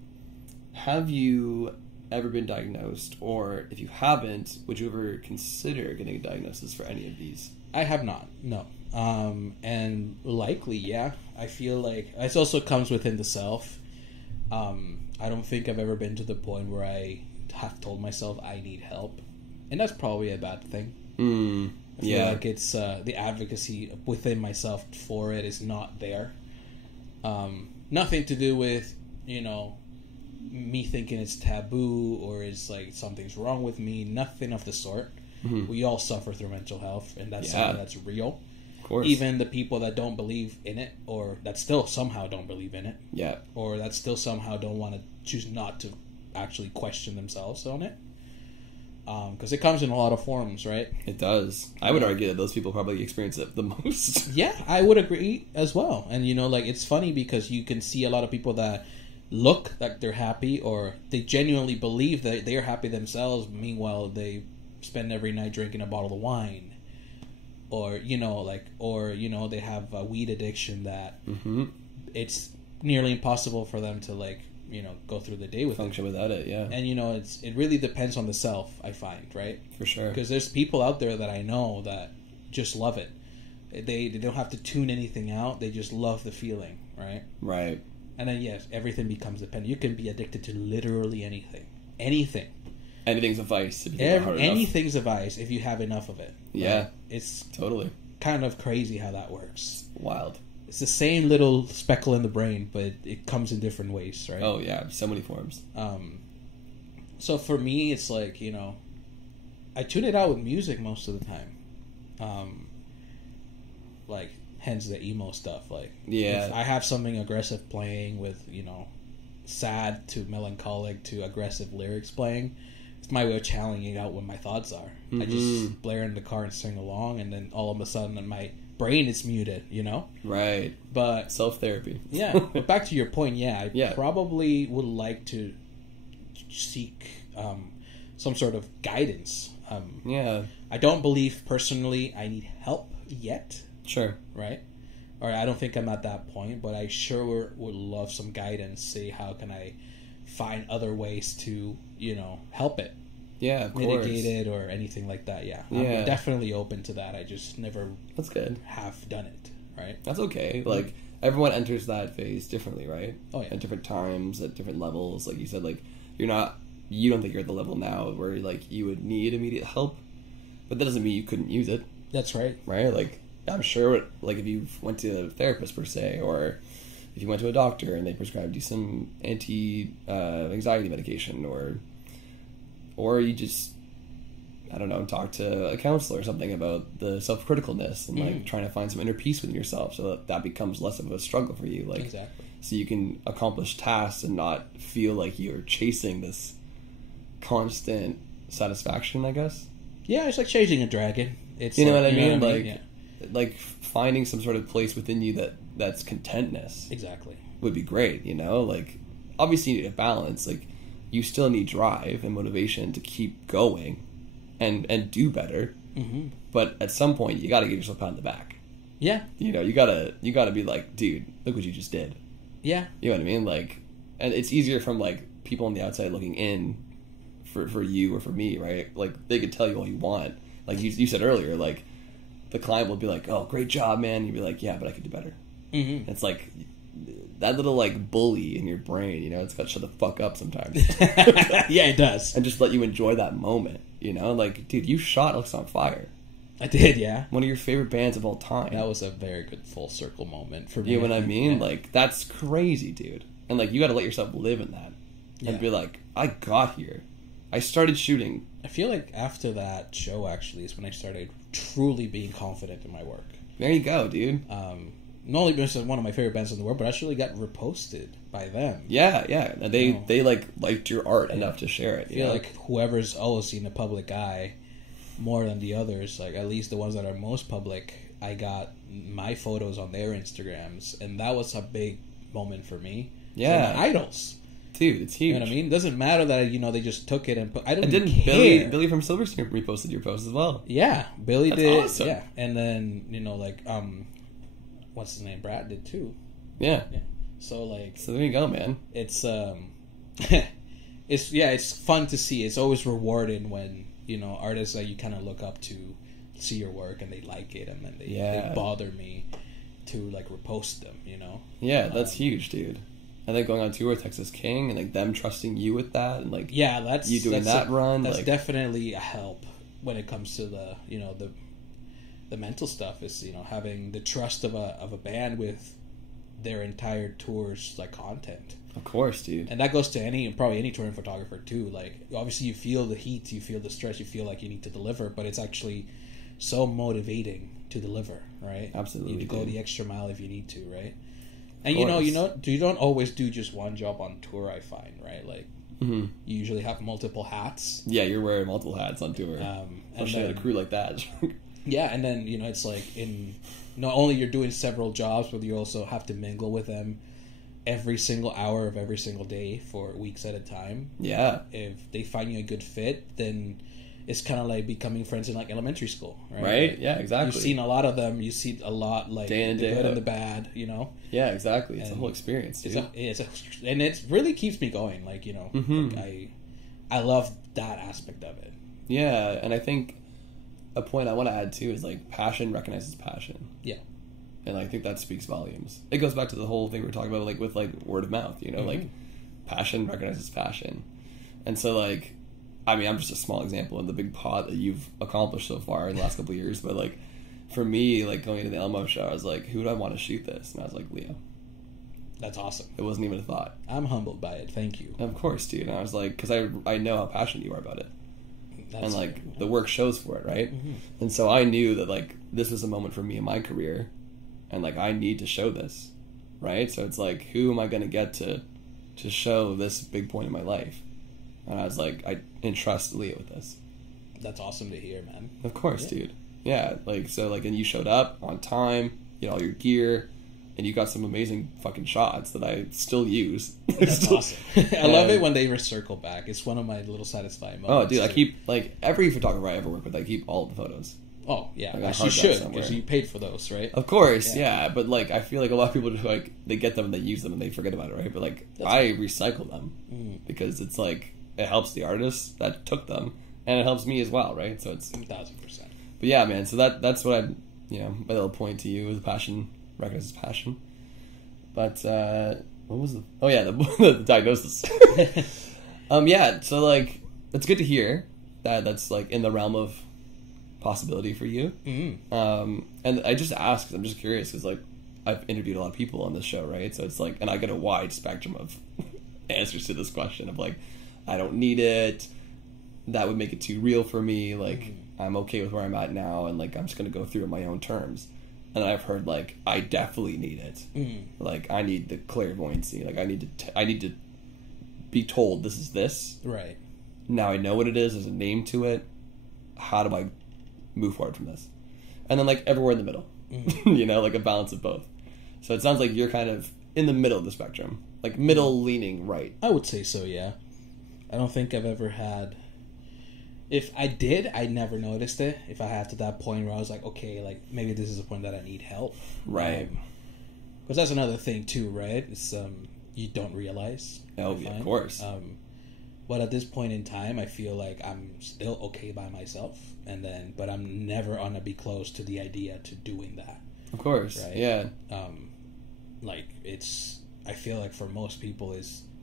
have you ever been diagnosed? Or, if you haven't, would you ever consider getting a diagnosis for any of these? I have not, no. And likely, yeah. I feel like it also comes within the self. I don't think I've ever been to the point where I have told myself I need help. And that's probably a bad thing. I feel like it's the advocacy within myself for it is not there. Nothing to do with, me thinking it's taboo or it's like something's wrong with me. Nothing of the sort. Mm-hmm. We all suffer through mental health, and that's something that's real. Of course. Even the people that don't believe in it, or that still somehow don't believe in it. Yeah. Or that still somehow don't want to choose not to actually question themselves on it. Because it comes in a lot of forms, right? It does. I would argue that those people probably experience it the most. Yeah, I would agree as well. And, it's funny because you can see a lot of people that look like they're happy or they genuinely believe that they're happy themselves. Meanwhile, they spend every night drinking a bottle of wine. Or, they have a weed addiction that it's nearly impossible for them to, go through the day with function without it, yeah. And, it really depends on the self, I find, right? For sure. Because there's people out there that I know that just love it. They don't have to tune anything out. They just love the feeling, right? Right. And then, yes, everything becomes dependent. You can be addicted to literally anything. Anything. Anything's a vice. Anything's a vice if you have enough of it. Yeah. Right? It's totally kind of crazy how that works. Wild. It's the same little speckle in the brain, but it comes in different ways, right? Oh, yeah. So many forms. So for me, it's like, I tune it out with music most of the time. Hence the emo stuff. If I have something aggressive playing with, sad to melancholic to aggressive lyrics playing, it's my way of channeling out what my thoughts are. Mm-hmm. I just blare in the car and sing along, and then all of a sudden my brain is muted, Right. But self-therapy. Yeah. But back to your point, I probably would like to seek some sort of guidance. I don't believe personally I need help yet. Sure. Right? Or I don't think I'm at that point, but I sure would love some guidance. See how can I find other ways to, help it. Yeah, of mitigate it or anything like that. Yeah. I'm definitely open to that. I just never That's good. have done it. Right? That's okay. Mm-hmm. Everyone enters that phase differently, right? Oh, yeah. At different times, at different levels. Like you said, you don't think you're at the level now where you would need immediate help, but that doesn't mean you couldn't use it. That's right. Right? I'm sure, if you went to a therapist per se, or if you went to a doctor and they prescribed you some anti-anxiety medication, or you just, I don't know, talk to a counselor or something about the self-criticalness and trying to find some inner peace within yourself, so that becomes less of a struggle for you. Exactly. So you can accomplish tasks and not feel like you're chasing this constant satisfaction, I guess. Yeah, it's like chasing a dragon. It's what I mean? Finding some sort of place within you that's contentness. Exactly. Would be great, obviously you need a balance. You still need drive and motivation to keep going and do better. Mm-hmm. But at some point you got to give yourself a pat on the back. Yeah. You got to be like, dude, look what you just did. Yeah. You know what I mean? And it's easier from people on the outside looking in for you or for me, right? Like, they could tell you all you want. Like you said earlier, like, the client will be like, "Oh, great job, man." You'd be like, "Yeah, but I could do better." Mm-hmm. It's like that little, like, bully in your brain, you know, it's got to shut the fuck up sometimes. Yeah, it does. And just let you enjoy that moment, you know? Like, dude, you shot Alex on Fire. I did, yeah. One of your favorite bands of all time. That was a very good full circle moment for me. You know what I mean? Yeah. Like, that's crazy, dude. And, like, you got to let yourself live in that. And be like, I got here. I started shooting. I feel like after that show, actually, is when I started truly being confident in my work. There you go, dude. Not only because it's one of my favorite bands in the world, but I actually got reposted by them. Yeah. And they like, liked your art enough to share it. I feel like whoever's always seen a public eye more than the others, like, at least the ones that are most public, I got my photos on their Instagrams, and that was a big moment for me. Yeah. My idols. Dude, it's huge. You know what I mean? It doesn't matter that, you know, they just took it and put... I didn't care. Billy from Silverstein reposted your post as well. Yeah, Billy That's did. Awesome. Yeah, and then, you know, like, what's his name? Brad did too. Yeah. So, like... So there you go, man. It's, it's fun to see. It's always rewarding when, you know, artists that you kind of look up to see your work and they like it, and then they bother me to, like, repost them, you know? Yeah, that's huge, dude. And then going on tour with Texas King, and, like, them trusting you with that, and, like, that's you doing that run. That's like, definitely a help when it comes to the, you know, the mental stuff. Is, you know, having the trust of a band with their entire tour's, like, content. Of course, dude. And that goes to probably any touring photographer too. Like, obviously, you feel the heat, you feel the stress, you feel like you need to deliver, but it's actually so motivating to deliver, right? Absolutely, you go the extra mile if you need to, right? And you don't always do just one job on tour, I find, right? Like, you usually have multiple hats. Yeah, you're wearing multiple hats on tour. Especially at a crew like that. Yeah, and then, you know, it's like, not only you're doing several jobs, but you also have to mingle with them every single hour of every single day for weeks at a time. Yeah. If they find you a good fit, then it's kind of like becoming friends in, like, elementary school, right? Right? Like, yeah, exactly. You've seen a lot of them. You see a lot, like, day in, the day good out. and the bad, you know? Yeah, exactly. It's a whole experience, dude. And it really keeps me going, like, you know. Like, I love that aspect of it. Yeah, and I think a point I want to add, too, is, like, passion recognizes passion. Yeah. And I think that speaks volumes. It goes back to the whole thing we were talking about, like, with, like, word of mouth, you know? Like, passion recognizes passion. And so, like, I mean, I'm just a small example in the big pot that you've accomplished so far in the last couple of years, but, like, for me, like, going to the Elmo show, I was like, who do I want to shoot this? And I was like, Leo. That's awesome. It wasn't even a thought. I'm humbled by it. Thank you. Of course, dude. And I was like, because I know how passionate you are about it. And, like, the work shows for it, right? And so I knew that, like, this was a moment for me in my career, and, like, I need to show this, right? So it's like, who am I going to get to show this big point in my life? And I was like, I entrust Leo with this. That's awesome to hear, man. Of course, dude. Yeah, like, so, like, and you showed up on time, you had all your gear, and you got some amazing fucking shots that I still use. That's awesome. I love it when they recircle back. It's one of my little satisfying moments. Oh, dude, I keep, like, every photographer I ever work with, I keep all the photos. Oh, yeah. Like, you should, because you paid for those, right? Of course, yeah. But, like, I feel like a lot of people just, like, they get them and they use them and they forget about it, right? But, like, I recycle them because it's, like, it helps the artist that took them, and it helps me as well, right? So it's 1,000%. But yeah, man. So that's what I, you know, my little point to you is passion recognizes passion. But what was the? Oh yeah, the diagnosis. Yeah. So like, it's good to hear that that's like in the realm of possibility for you. And I just ask because I'm just curious because like I've interviewed a lot of people on this show, right? So it's like, and I get a wide spectrum of answers to this question of like, I don't need it. That would make it too real for me. Like, I'm okay with where I'm at now, and like I'm just gonna go through it on my own terms. And I've heard like I definitely need it. Like I need the clairvoyancy. Like I need to be told this is this. Right. Now I know what it is. There's a name to it. How do I move forward from this? And then like everywhere in the middle. You know, like a balance of both. So it sounds like you're kind of in the middle of the spectrum, like middle leaning right. I would say so. Yeah. I don't think I've ever had. If I did, I never noticed it. If I had to that point where I was like, okay, like maybe this is a point that I need help, right? Because that's another thing too, right? It's you don't realize. Oh, yeah, of course. But at this point in time, I feel like I'm still okay by myself, but I'm never gonna be close to the idea to doing that. Of course, right? Yeah. I feel like for most people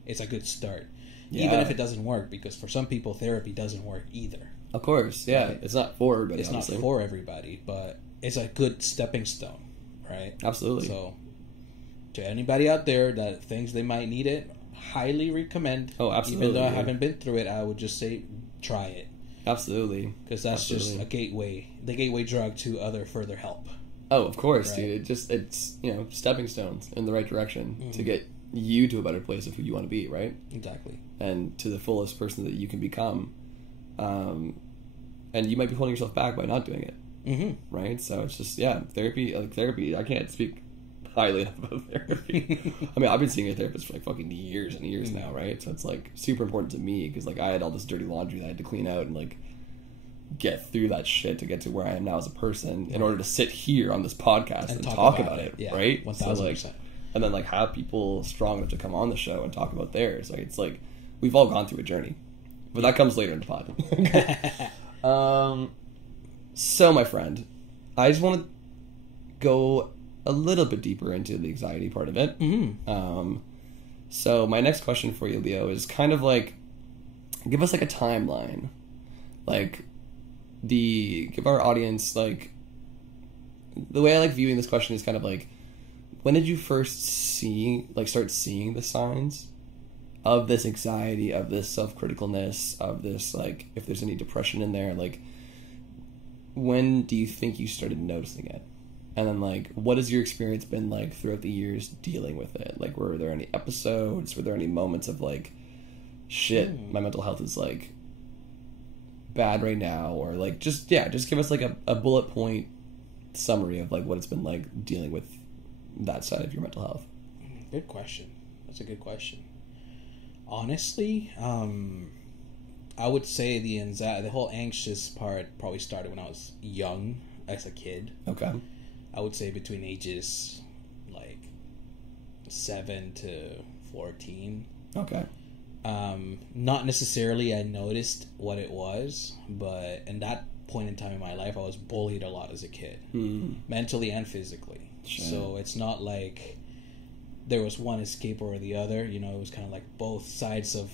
it's a good start, Yeah. even if it doesn't work, because for some people therapy doesn't work either. Of course, yeah. Right? It's not for everybody. It's obviously. not for everybody, but it's a good stepping stone, right? Absolutely. So, to anybody out there that thinks they might need it, highly recommend. Oh, absolutely. Even though I haven't been through it, I would just say try it. Absolutely. Because that's just the gateway drug to other further help. Oh, of course, right? dude. It's stepping stones in the right direction to get you to a better place of who you want to be, right? Exactly. And to the fullest person that you can become. And you might be holding yourself back by not doing it. Mm-hmm. Right? So it's just, therapy, I can't speak highly enough about therapy. I mean, I've been seeing a therapist for like fucking years and years now, right? So it's like super important to me because like I had all this dirty laundry that I had to clean out and like get through that shit to get to where I am now as a person in order to sit here on this podcast and talk about it, right? 1000%. So, like, and then like have people strong enough to come on the show and talk about theirs. Like it's like we've all gone through a journey, but that comes later in the pod. So my friend, I just want to go a little bit deeper into the anxiety part of it. So my next question for you, Leo, is kind of like, give us like a timeline, like give our audience like, the way I like viewing this question is kind of like, when did you first start seeing the signs of this anxiety, of this self-criticalness, of this, like, if there's any depression in there, like, when do you think you started noticing it? And then, like, what has your experience been like throughout the years dealing with it? Like, were there any episodes? Were there any moments of, like, shit, my mental health is, like, bad right now? Or, like, just give us, like, a bullet point summary of, like, what it's been like dealing with that side of your mental health. Good question. That's a good question. Honestly, I would say the whole anxious part probably started when I was young, as a kid. Okay. I would say between ages like 7 to 14. Okay. Not necessarily I noticed what it was, but in that point in time in my life, I was bullied a lot as a kid, mentally and physically. Sure. So it's not like there was one escape or the other. You know, it was kind of like both sides of,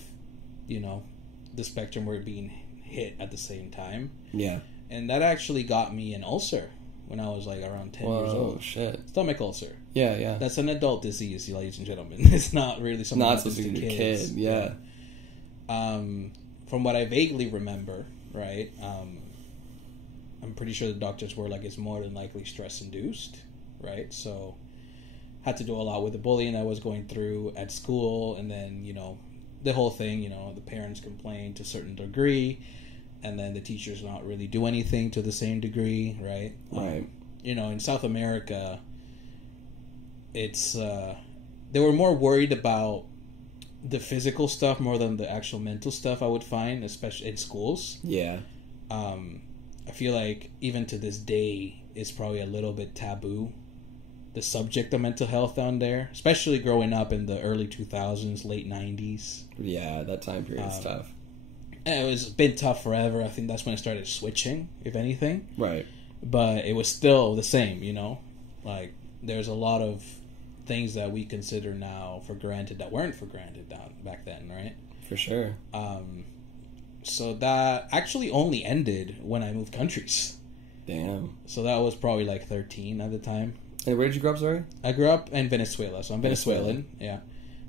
the spectrum were being hit at the same time. Yeah. And that actually got me an ulcer when I was like around 10 years old. Oh, shit. Stomach ulcer. Yeah, yeah. That's an adult disease, ladies and gentlemen. It's not really something not that happens something to to kids. Kid, yeah. From what I vaguely remember, right, I'm pretty sure the doctors were like, it's more than likely stress-induced, right? So had to do a lot with the bullying I was going through at school, and then, the whole thing, the parents complain to a certain degree, and then the teachers not really do anything to the same degree, right? Right. In South America, it's they were more worried about the physical stuff more than the actual mental stuff, I would find, especially in schools. Yeah. I feel like even to this day, it's probably a little bit taboo, the subject of mental health down there, especially growing up in the early 2000s, late 90s. Yeah, that time period is tough. And it was been tough forever. I think that's when I started switching, if anything. Right. But it was still the same, Like, there's a lot of things that we consider now for granted that weren't for granted back then, right? For sure. So that actually only ended when I moved countries. Damn. So that was probably like 13 at the time. And where did you grow up, sorry? I grew up in Venezuela, so I'm Venezuelan. Yeah.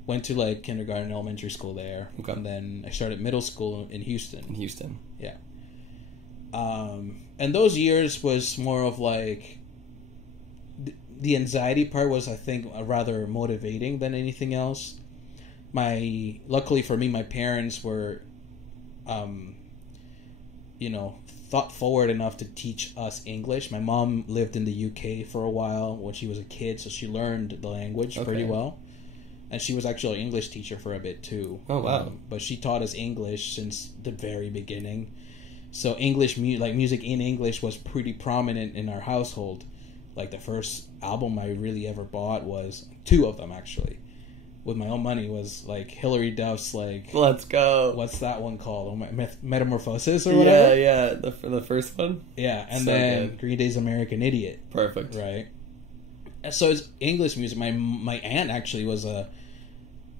Went to like kindergarten, elementary school there. Okay. And then I started middle school in Houston. In Houston. Yeah. And those years was more of like, the anxiety part was, I think, rather motivating than anything else. Luckily for me, my parents were, thought forward enough to teach us English. My mom lived in the UK for a while when she was a kid, so she learned the language pretty well. And she was actually an English teacher for a bit too. Oh, wow. But she taught us English since the very beginning. So English, music in English was pretty prominent in our household. Like the first album I really ever bought was 2 of them actually. with my own money was like Hilary Duff's like. Let's go. What's that one called? Metamorphosis or whatever. Yeah. The first one. Yeah, and So then good. Green Day's American Idiot. Perfect. Right. So it's English music. My aunt actually was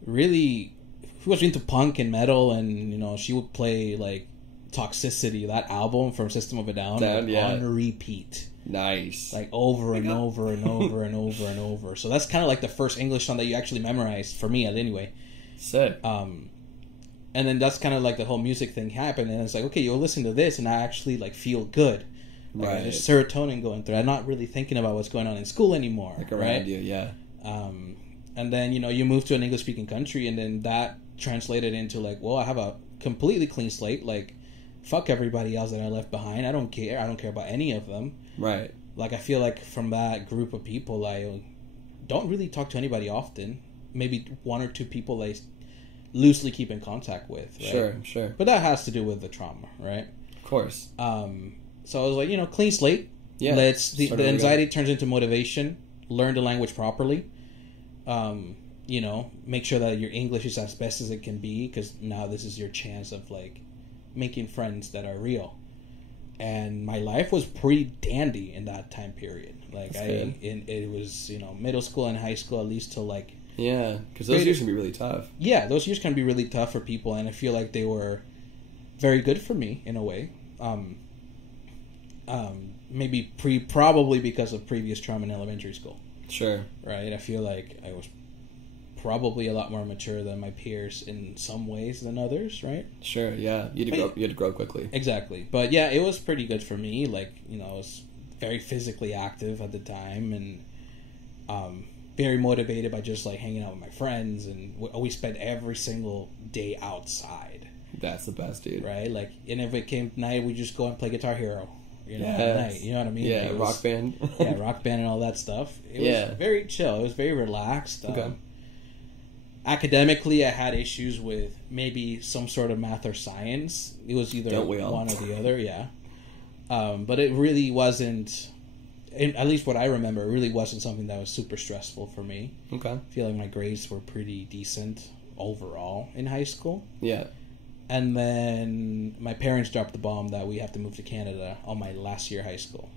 really who was into punk and metal, and she would play like Toxicity, that album from System of a Down, on repeat. Nice. Like over and over and over and over and over. So that's kind of like the first English song that you actually memorized, for me anyway. Sick. And then that's kind of like the whole music thing happened, and it's like, okay, you'll listen to this and I actually like feel good. Like, right. There's serotonin going through. I'm not really thinking about what's going on in school anymore. Like around you, yeah. And then, you move to an English-speaking country, and then that translated into like, well, I have a completely clean slate. Like, fuck everybody else that I left behind. I don't care. I don't care about any of them. Right. Like, I feel like from that group of people, I don't really talk to anybody often. Maybe one or two people I loosely keep in contact with. Right? Sure. But that has to do with the trauma, right? Of course. So I was like, clean slate. Yeah. The anxiety turns into motivation. Learn the language properly. Make sure that your English is as best as it can be, because now this is your chance of like making friends that are real. And my life was pretty dandy in that time period. Like it was middle school and high school, at least till like because those years can be really tough. Yeah, those years can be really tough for people, and I feel like they were very good for me in a way. Maybe probably because of previous trauma in elementary school. Sure. Right? I feel like I was probably a lot more mature than my peers in some ways than others, right? Sure, yeah. You had to grow quickly. Exactly. But yeah, it was pretty good for me. Like, I was very physically active at the time, and very motivated by just like hanging out with my friends, and we spent every single day outside. That's the best, dude. Right? Like, and if it came night, we just go and play Guitar Hero. At night, you know what I mean? Yeah, rock band. Rock band and all that stuff. It was very chill. It was very relaxed. Okay. Academically, I had issues with maybe some sort of math or science. It was either one or the other, but it really wasn't, at least what I remember, it really wasn't something that was super stressful for me. Okay. I feel like my grades were pretty decent overall in high school. Yeah. And then my parents dropped the bomb that we have to move to Canada on my last year of high school.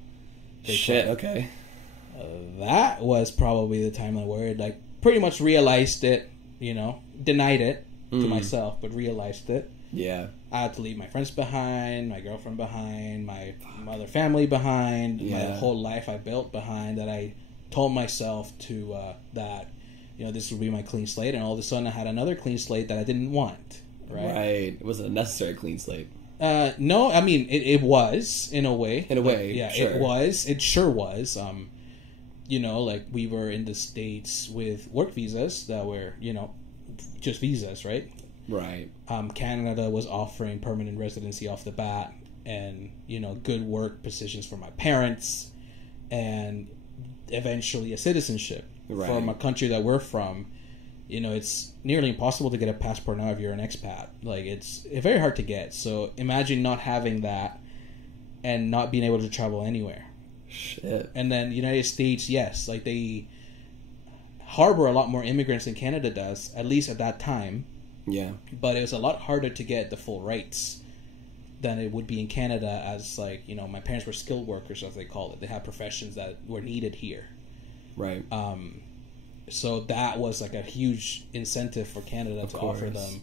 Okay. That was probably the time where I pretty much realized it, denied it to myself, but realized it. Yeah. I had to leave my friends behind, my girlfriend behind, my other family behind, my whole life I built behind, that I told myself to, that, this would be my clean slate, and all of a sudden I had another clean slate that I didn't want. Right. It wasn't a necessary clean slate. No, I mean, it was, in a way. Yeah, sure. It was. It sure was. We were in the States with work visas that were, just visas, right? Right. Canada was offering permanent residency off the bat, and, good work positions for my parents, and eventually a citizenship from a country that we're from. It's nearly impossible to get a passport now if you're an expat. Like, it's very hard to get. So imagine not having that and not being able to travel anywhere. Shit. And then the United States, yes, like they harbor a lot more immigrants than Canada does, at least at that time. Yeah. But it was a lot harder to get the full rights than it would be in Canada, as my parents were skilled workers, as they call it. They had professions that were needed here. Right. So that was a huge incentive for Canada to offer them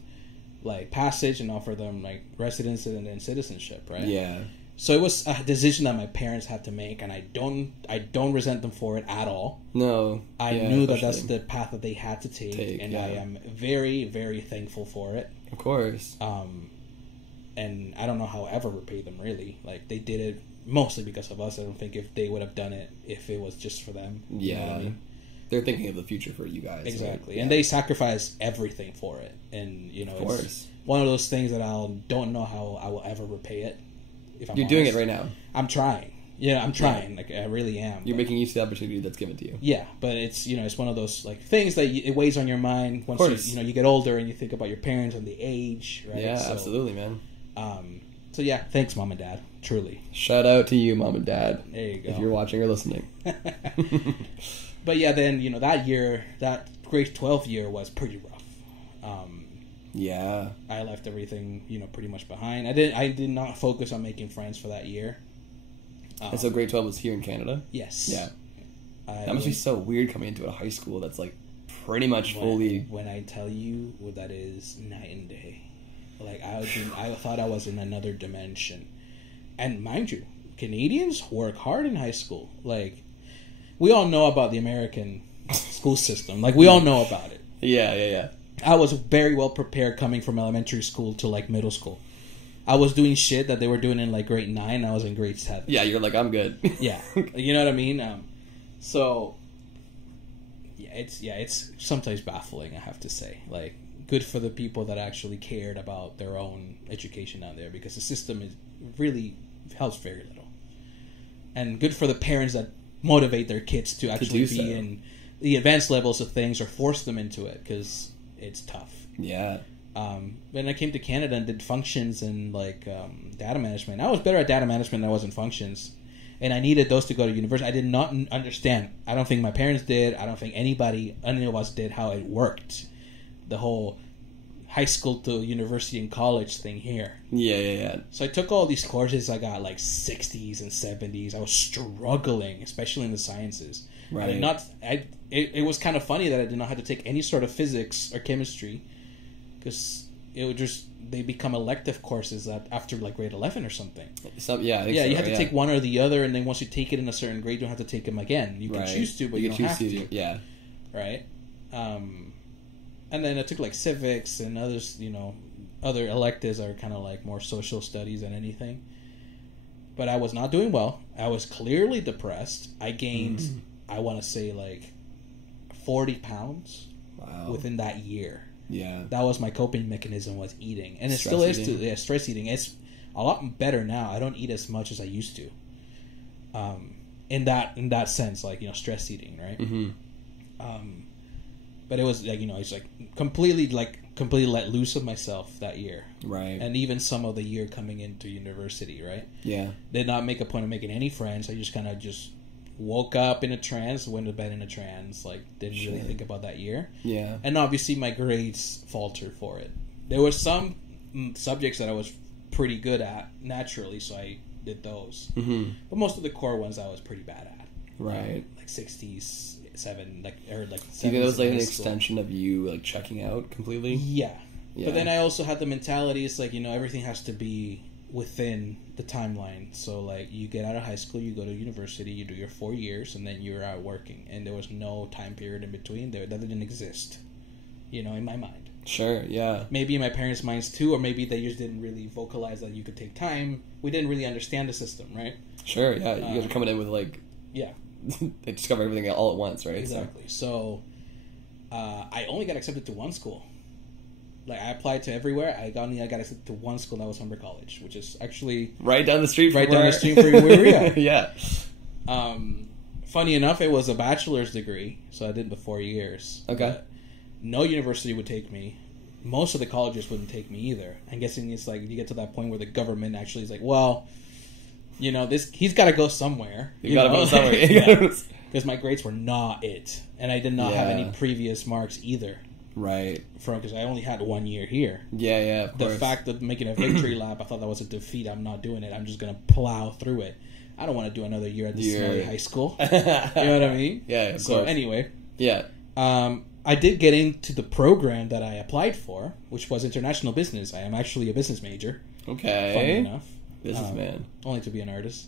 passage and offer them residency and then citizenship, right? Yeah. So it was a decision that my parents had to make, and I don't resent them for it at all. No. I knew that that's the path that they had to take, and I am very, very thankful for it. Of course. And I don't know how I'll ever repay them, really. They did it mostly because of us. I don't think if they would have done it if it was just for them. Yeah. You know what I mean? They're thinking of the future for you guys. Exactly. And they sacrifice everything for it. And, it's one of those things that I don't know how I will ever repay it. If I'm honest. Doing it right now. I'm trying. Yeah, I'm trying. I really am. You're making use of the opportunity that's given to you. Yeah, but it's, it's one of those, things that it weighs on your mind once you get older and you think about your parents and the age, right? Yeah, absolutely, man. So, yeah, thanks, Mom and Dad. Truly. Shout out to you, Mom and Dad. There you go. If you're watching or listening. But yeah, then, that year, that grade 12 year was pretty rough. Yeah. I left everything, pretty much behind. I did not focus on making friends for that year. And so grade 12 was here in Canada? Yes. Yeah. That must be so weird coming into a high school that's like pretty much fully... When I tell you what that is, night and day. Like, I thought I was in another dimension. And mind you, Canadians work hard in high school. Like, we all know about the American school system. Like, we all know about it. Yeah. I was very well prepared coming from elementary school to, like, middle school. I was doing shit that they were doing in, like, grade 9, and I was in grade 7. Yeah, you're like, I'm good. Yeah. You know what I mean? It's sometimes baffling, I have to say. Like, good for the people that actually cared about their own education down there, because the system really helps very little. And good for the parents that motivate their kids to actually be in the advanced levels of things or force them into it, because it's tough. Yeah. When I came to Canada and did functions and data management, I was better at data management than I was in functions. And I needed those to go to university. I did not understand. I don't think my parents did. I don't think any of us did how it worked. The whole high school to university and college thing here. Yeah. So I took all these courses. I got like 60s and 70s. I was struggling, especially in the sciences. Right. It was kind of funny that I did not have to take any sort of physics or chemistry, because they become elective courses after like grade 11 or something. You have to take one or the other, and then once you take it in a certain grade, you don't have to take them again. You can choose to, but you don't have to. Yeah. Right? And then I took like civics and others, other electives are kind of like more social studies than anything. But I was not doing well. I was clearly depressed. I gained, I want to say, like 40 pounds within that year. Yeah. That was my coping mechanism, was eating. And it still is too. Yeah, stress eating. It's a lot better now. I don't eat as much as I used to. In that sense, like, stress eating, right? Mm-hmm. But it was like, it's like completely let loose of myself that year. Right. And even some of the year coming into university, right? Yeah. Did not make a point of making any friends. I just kind of woke up in a trance, went to bed in a trance, like didn't really think about that year. Yeah. And obviously my grades faltered for it. There were some subjects that I was pretty good at naturally, so I did those. Mm-hmm. But most of the core ones I was pretty bad at. Right. Like 60s, 7, like, or like 70s. Do you think that was like an extension of you like checking out completely? Yeah. But then I also had the mentality, it's like, everything has to be within the timeline. So like, you get out of high school, you go to university, you do your 4 years, and then you're out working, and there was no time period in between there. That didn't exist, in my mind. Sure. Yeah. Maybe in my parents' minds too, or maybe they just didn't really vocalize that you could take time. We didn't really understand the system, right? Sure. Yeah. You guys are coming in with like, they discover everything all at once, right? Exactly. So I only got accepted to one school. Like, I applied to everywhere. I got accepted to one school, that was Humber College, which is actually right down the street from down the street from where we are. Yeah. Funny enough, it was a bachelor's degree, so I did the 4 years. Okay. No university would take me. Most of the colleges wouldn't take me either. I'm guessing it's like you get to that point where the government actually is like, well, he's got to go somewhere. You got to go somewhere. Because my grades were not it, and I did not have any previous marks either. Right. Because I only had 1 year here. Yeah, of course. The fact of making a victory lap, I thought that was a defeat. I'm not doing it. I'm just going to plow through it. I don't want to do another year at the smelly high school. You know what I mean? Yeah, of course. So anyway. Yeah. I did get into the program that I applied for, which was international business. I am actually a business major. Okay. Funny enough. Businessman. Only to be an artist.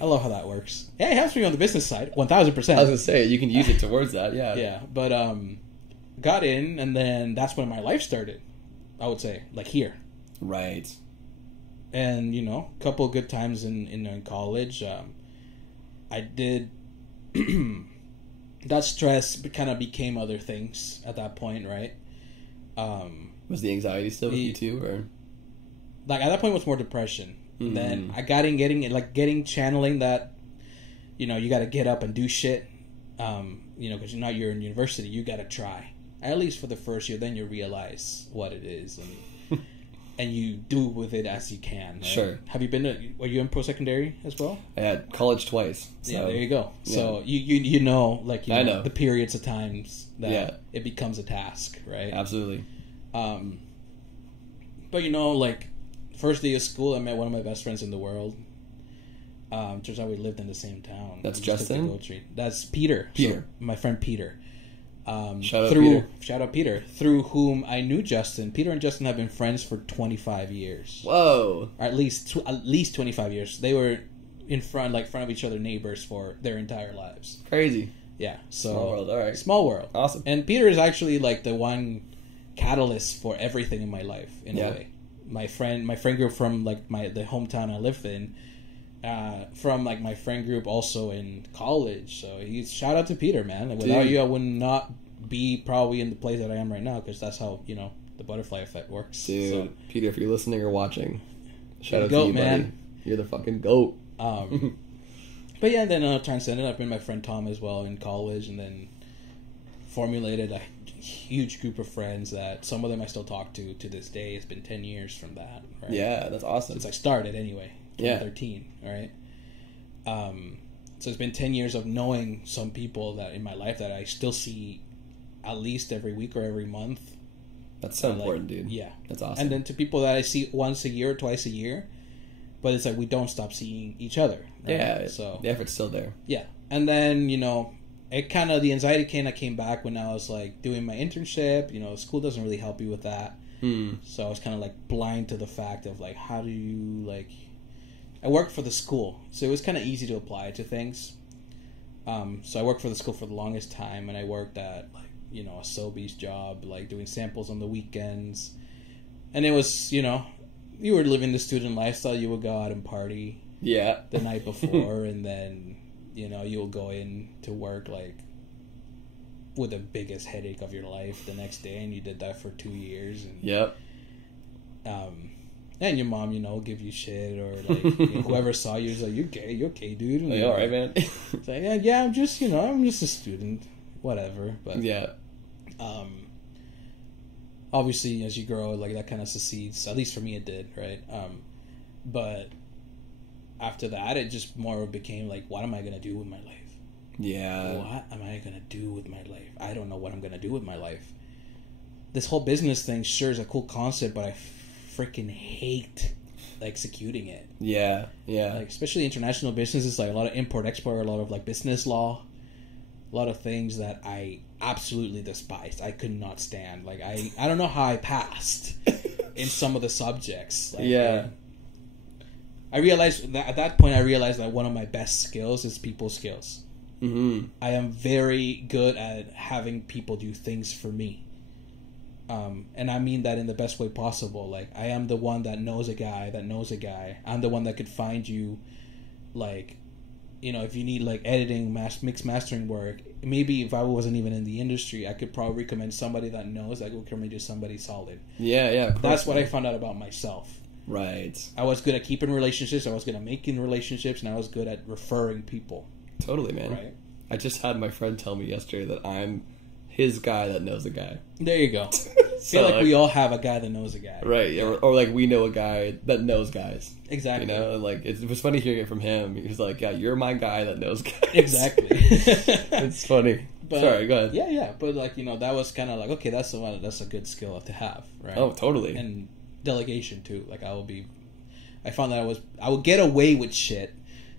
I love how that works. Yeah, it helps me on the business side, 1,000%. I was going to say, you can use it towards that, yeah. Yeah, but got in, and then that's when my life started, I would say, like here. Right. And, a couple of good times in college. I did... that stress kind of became other things at that point, right? Was the anxiety still with you too, or? Like, at that point, it was more depression. Mm-hmm. Then I got in getting channeling that, you got to get up and do shit. Because now you're in university, you got to try. At least for the first year, then you realize what it is. And and you do with it as you can. Right? Sure. Have you been were you in post-secondary as well? I had college twice. So, Yeah, there you go. yeah. So you know, like, I know the periods of times that it becomes a task, right? Absolutely. But like, first day of school, I met one of my best friends in the world. Turns out we lived in the same town. That's Justin? That's Peter. Peter. So, my friend Peter. Shout out Peter. Through whom I knew Justin. Peter and Justin have been friends for 25 years. Whoa. Or at least 25 years. They were in front of each other, neighbors for their entire lives. Crazy. Yeah. So Small world. All right. Small world. Awesome. And Peter is actually like the one catalyst for everything in my life, in a way. My friend group from like the hometown I live in, from like my friend group also in college. So shout out to Peter, man. Like, without you, I would not be probably in the place that I am right now, because that's how the butterfly effect works. Dude, so, Peter, if you're listening or watching, shout out to you, man. Buddy. You're the fucking goat. But yeah, and then transcended. I've been my friend Tom as well in college, and then formulated a huge group of friends that some of them I still talk to this day. It's been 10 years from that. Right? Yeah, that's awesome. Since I started anyway. 2013, right? So it's been 10 years of knowing some people that in my life that I still see at least every week or every month. That's so important, dude. Yeah. That's awesome. And then to people that I see once a year or twice a year, but it's like we don't stop seeing each other. Right? Yeah, so the effort's still there. Yeah. And then, it kind of, the anxiety came back when I was like doing my internship. School doesn't really help you with that. So I was kind of like blind to the fact of like, how do you like... I worked for the school, so it was kind of easy to apply to things. So I worked for the school for the longest time, and I worked at like a Sobeys job, like doing samples on the weekends. And it was, you were living the student lifestyle. You would go out and party the night before, and then you will go in to work like with the biggest headache of your life the next day, and you did that for 2 years. And, and your mom, will give you shit, or like whoever saw you is like, "You okay, dude?" And, all right, man. It's like, yeah, I'm just, I'm just a student, whatever. But obviously, as you grow, like that kind of succeeds. At least for me, it did, right? But after that, it just more became like, what am I gonna do with my life? Yeah. What am I gonna do with my life? I don't know what I'm gonna do with my life. This whole business thing sure is a cool concept, but I freaking hate executing it. Yeah. Like, especially international businesses, like a lot of import-export, a lot of like business law, a lot of things that I absolutely despised. I could not stand. Like, I don't know how I passed in some of the subjects. Like, I realized that at that point, that one of my best skills is people skills. Mm-hmm. I am very good at having people do things for me. And I mean that in the best way possible. Like, I am the one that knows a guy that knows a guy. I'm the one that could find you, like, if you need, like, editing, mix mastering work. Maybe if I wasn't even in the industry, I could probably recommend somebody that knows that would recommend you somebody solid. Yeah. That's what I found out about myself. Right. I was good at keeping relationships. I was good at making relationships. And I was good at referring people. Totally, man. Right? I just had my friend tell me yesterday that I'm his guy that knows a guy. There you go. I feel like we all have a guy that knows a guy. Right, or like we know a guy that knows guys. Exactly. And like, it was funny hearing it from him. He's like, yeah, you're my guy that knows guys. Exactly. It's funny. But, sorry, go ahead. Yeah. But like, that was kind of like, okay, that's a good skill to have, right? Oh, totally. And delegation too. Like, I found that I would get away with shit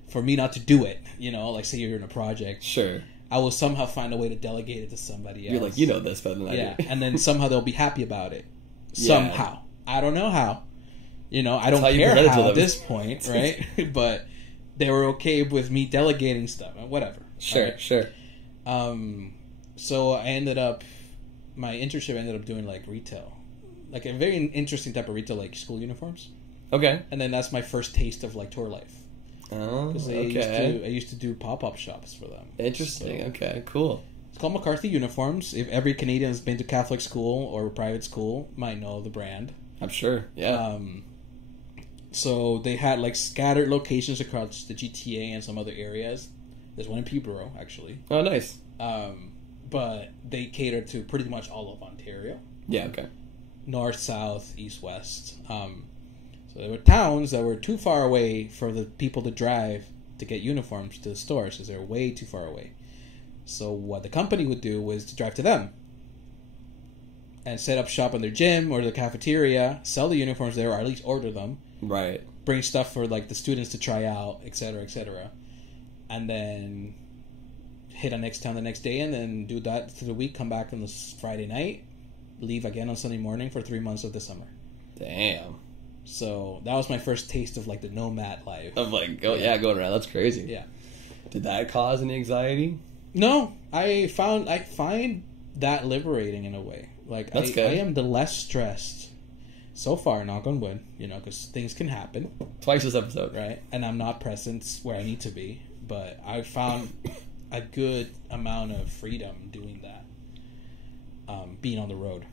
for me not to do it. Like, say you're in a project. Sure. I will somehow find a way to delegate it to somebody else. You're like, you know this better than I do. Yeah, and then somehow they'll be happy about it. Somehow. I don't know how. I don't care how at this point, right? But they were okay with me delegating stuff. Whatever. Sure, right? Sure. So my internship ended up doing, like, retail. Like, a very interesting type of retail, like school uniforms. Okay. And then that's my first taste of, like, tour life. Oh, okay. I used to do pop-up shops for them. Interesting. So, okay, cool. It's called McCarthy Uniforms. If every Canadian has been to Catholic school or private school, might know the brand. I'm sure. Yeah. So they had like scattered locations across the GTA and some other areas. There's one in Peterborough, actually. Oh, nice. But they cater to pretty much all of Ontario. Yeah. Okay. north, south, east, west. So there were towns that were too far away for the people to drive to get uniforms to the stores, because they were way too far away. So what the company would do was to drive to them and set up shop in their gym or the cafeteria, sell the uniforms there, or at least order them. Right. Bring stuff for like the students to try out, etc., etc., and then hit a next town the next day, and then do that through the week. Come back on this Friday night, leave again on Sunday morning for 3 months of the summer. Damn. So that was my first taste of like the nomad life. Of like, going around. That's crazy. Yeah. Did that cause any anxiety? No, I find that liberating in a way. Like That's good. I am the less stressed so far, knock on wood, because things can happen. Twice this episode. Right? And I'm not present where I need to be, but I found a good amount of freedom doing that, being on the road.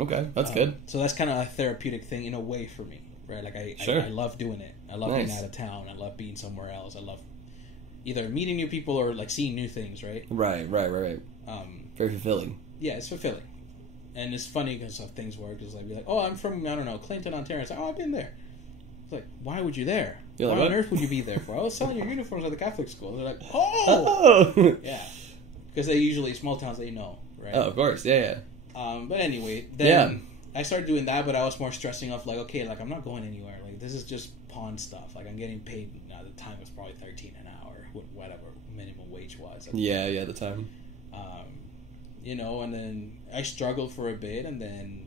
Okay, that's good. So that's kind of a therapeutic thing in a way for me, right? Like I love doing it. I love being out of town. I love being somewhere else. I love either meeting new people or like seeing new things, right? Right. Very fulfilling. Yeah, it's fulfilling. And it's funny because how things work. It's like, oh, I'm from, I don't know, Clinton, Ontario. It's like, oh, I've been there. It's like, why would you there? You're Why like, on what? earth would you be there for? I was selling your uniforms at the Catholic school. They're like, oh! Yeah. Because they usually, small towns, they know, right? Oh, of course. Yeah. But anyway, then I started doing that, but I was more stressing off, like, okay, like, I'm not going anywhere. Like, this is just pawn stuff. Like, I'm getting paid, at the time it was probably $13 an hour, whatever minimum wage was. Yeah, at the time. And then I struggled for a bit, and then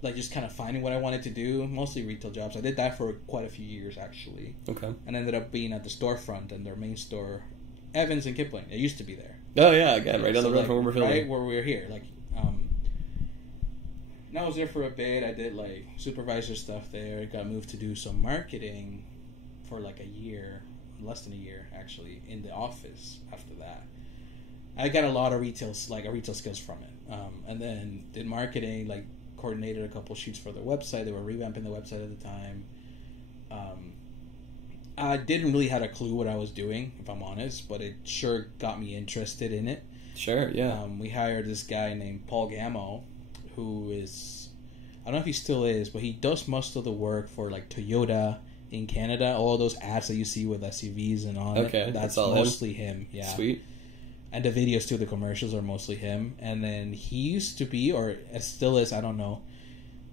like just kind of finding what I wanted to do, mostly retail jobs. I did that for quite a few years actually. Okay. And ended up being at the storefront and their main store, Evans and Kipling. It used to be there. Oh yeah, again, right down the road like, from where we're filming. Right where we're here. Like, and I was there for a bit. I did like supervisor stuff there. Got moved to do some marketing for like a year, less than a year actually, in the office after that. I got a lot of retail skills from it, and then did marketing, like coordinated a couple shoots for their website. They were revamping the website at the time. I didn't really have a clue what I was doing, if I'm honest, but it sure got me interested in it. Sure, yeah. We hired this guy named Paul Gammo, who is, I don't know if he still is, but he does most of the work for like Toyota in Canada. All those ads that you see with SUVs and all Okay, that's all mostly him. Yeah. Sweet. And the videos too, the commercials are mostly him. And then he used to be, or still is, I don't know,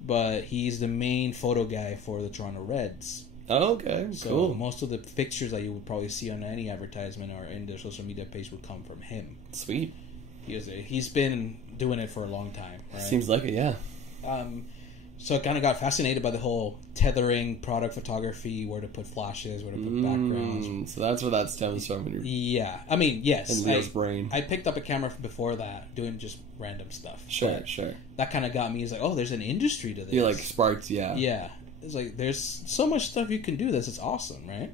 but he's the main photo guy for the Toronto Reds. Oh, okay, So cool. most of the pictures that you would probably see on any advertisement or in their social media page would come from him. Sweet. He's been doing it for a long time. Right? Seems like it, yeah. So I kind of got fascinated by the whole tethering, product photography, where to put flashes, where to put backgrounds. So that's where that stems from. Yeah. I mean, yes. In Leo's brain. I picked up a camera before that, doing just random stuff. Sure. That kind of got me. It's like, oh, there's an industry to this. You like sparked, yeah. Yeah. It's like, there's so much stuff you can do this. It's awesome, right?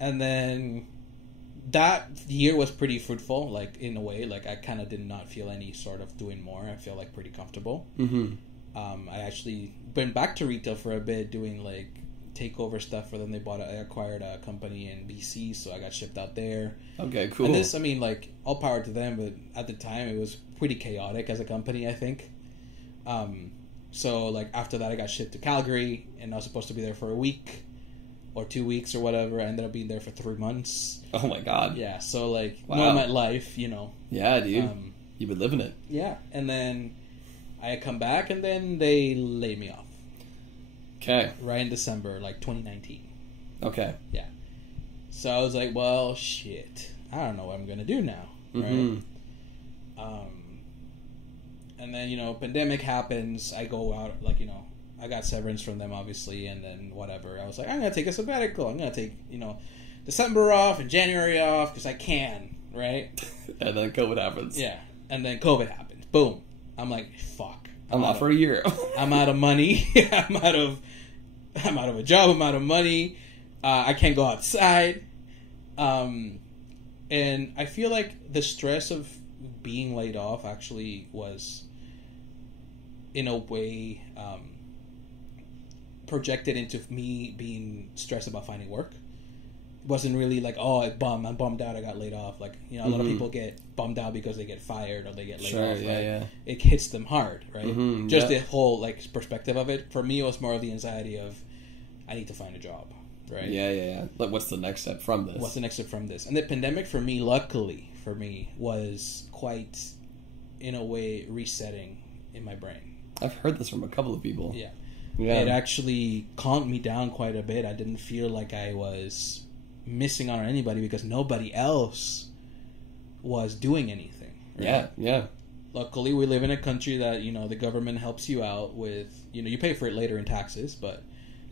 And then that year was pretty fruitful, like, in a way. Like, I kind of did not feel any sort of doing more. I feel like pretty comfortable. Mm-hmm. I actually went back to retail for a bit, doing like takeover stuff for them. I acquired a company in BC, so I got shipped out there. Okay, cool. And this, I mean, like, all power to them, but at the time it was pretty chaotic as a company, I think. So like after that, I got shipped to Calgary, and I was supposed to be there for a week or 2 weeks or whatever. I ended up being there for 3 months. Oh my god. Yeah, so like Wow. nomad life, Yeah, dude. You've been living it. Yeah, and then I had come back, and then they laid me off. Okay. Right in December, like 2019. Okay. Yeah. So I was like, well, shit. I don't know what I'm going to do now. Mm-hmm. Right? And then, pandemic happens. I go out, like, I got severance from them, obviously, and then whatever. I was like, I'm going to take a sabbatical. I'm going to take, December off and January off because I can, right? And then COVID happens. Yeah. And then COVID happens. Boom. I'm like, fuck. I'm off for a year. I'm out of money. I'm out of a job. I'm out of money. I can't go outside. And I feel like the stress of being laid off actually was, in a way, projected into me being stressed about finding work. wasn't really like, oh, I'm bummed out, I got laid off. Like, you know, a lot of people get bummed out because they get fired or they get laid off. Yeah, right? yeah. It hits them hard, right? Just yeah. the whole like perspective of it. For me, it was more of the anxiety of, I need to find a job, right? Yeah. Like, what's the next step from this? What's the next step from this? And the pandemic for me, luckily for me, was quite, in a way, resetting in my brain. I've heard this from a couple of people. Yeah. Yeah. It actually calmed me down quite a bit. I didn't feel like I was missing out on anybody because nobody else was doing anything. Right? Yeah. Luckily, we live in a country that, you know, the government helps you out with, you know, you pay for it later in taxes, but...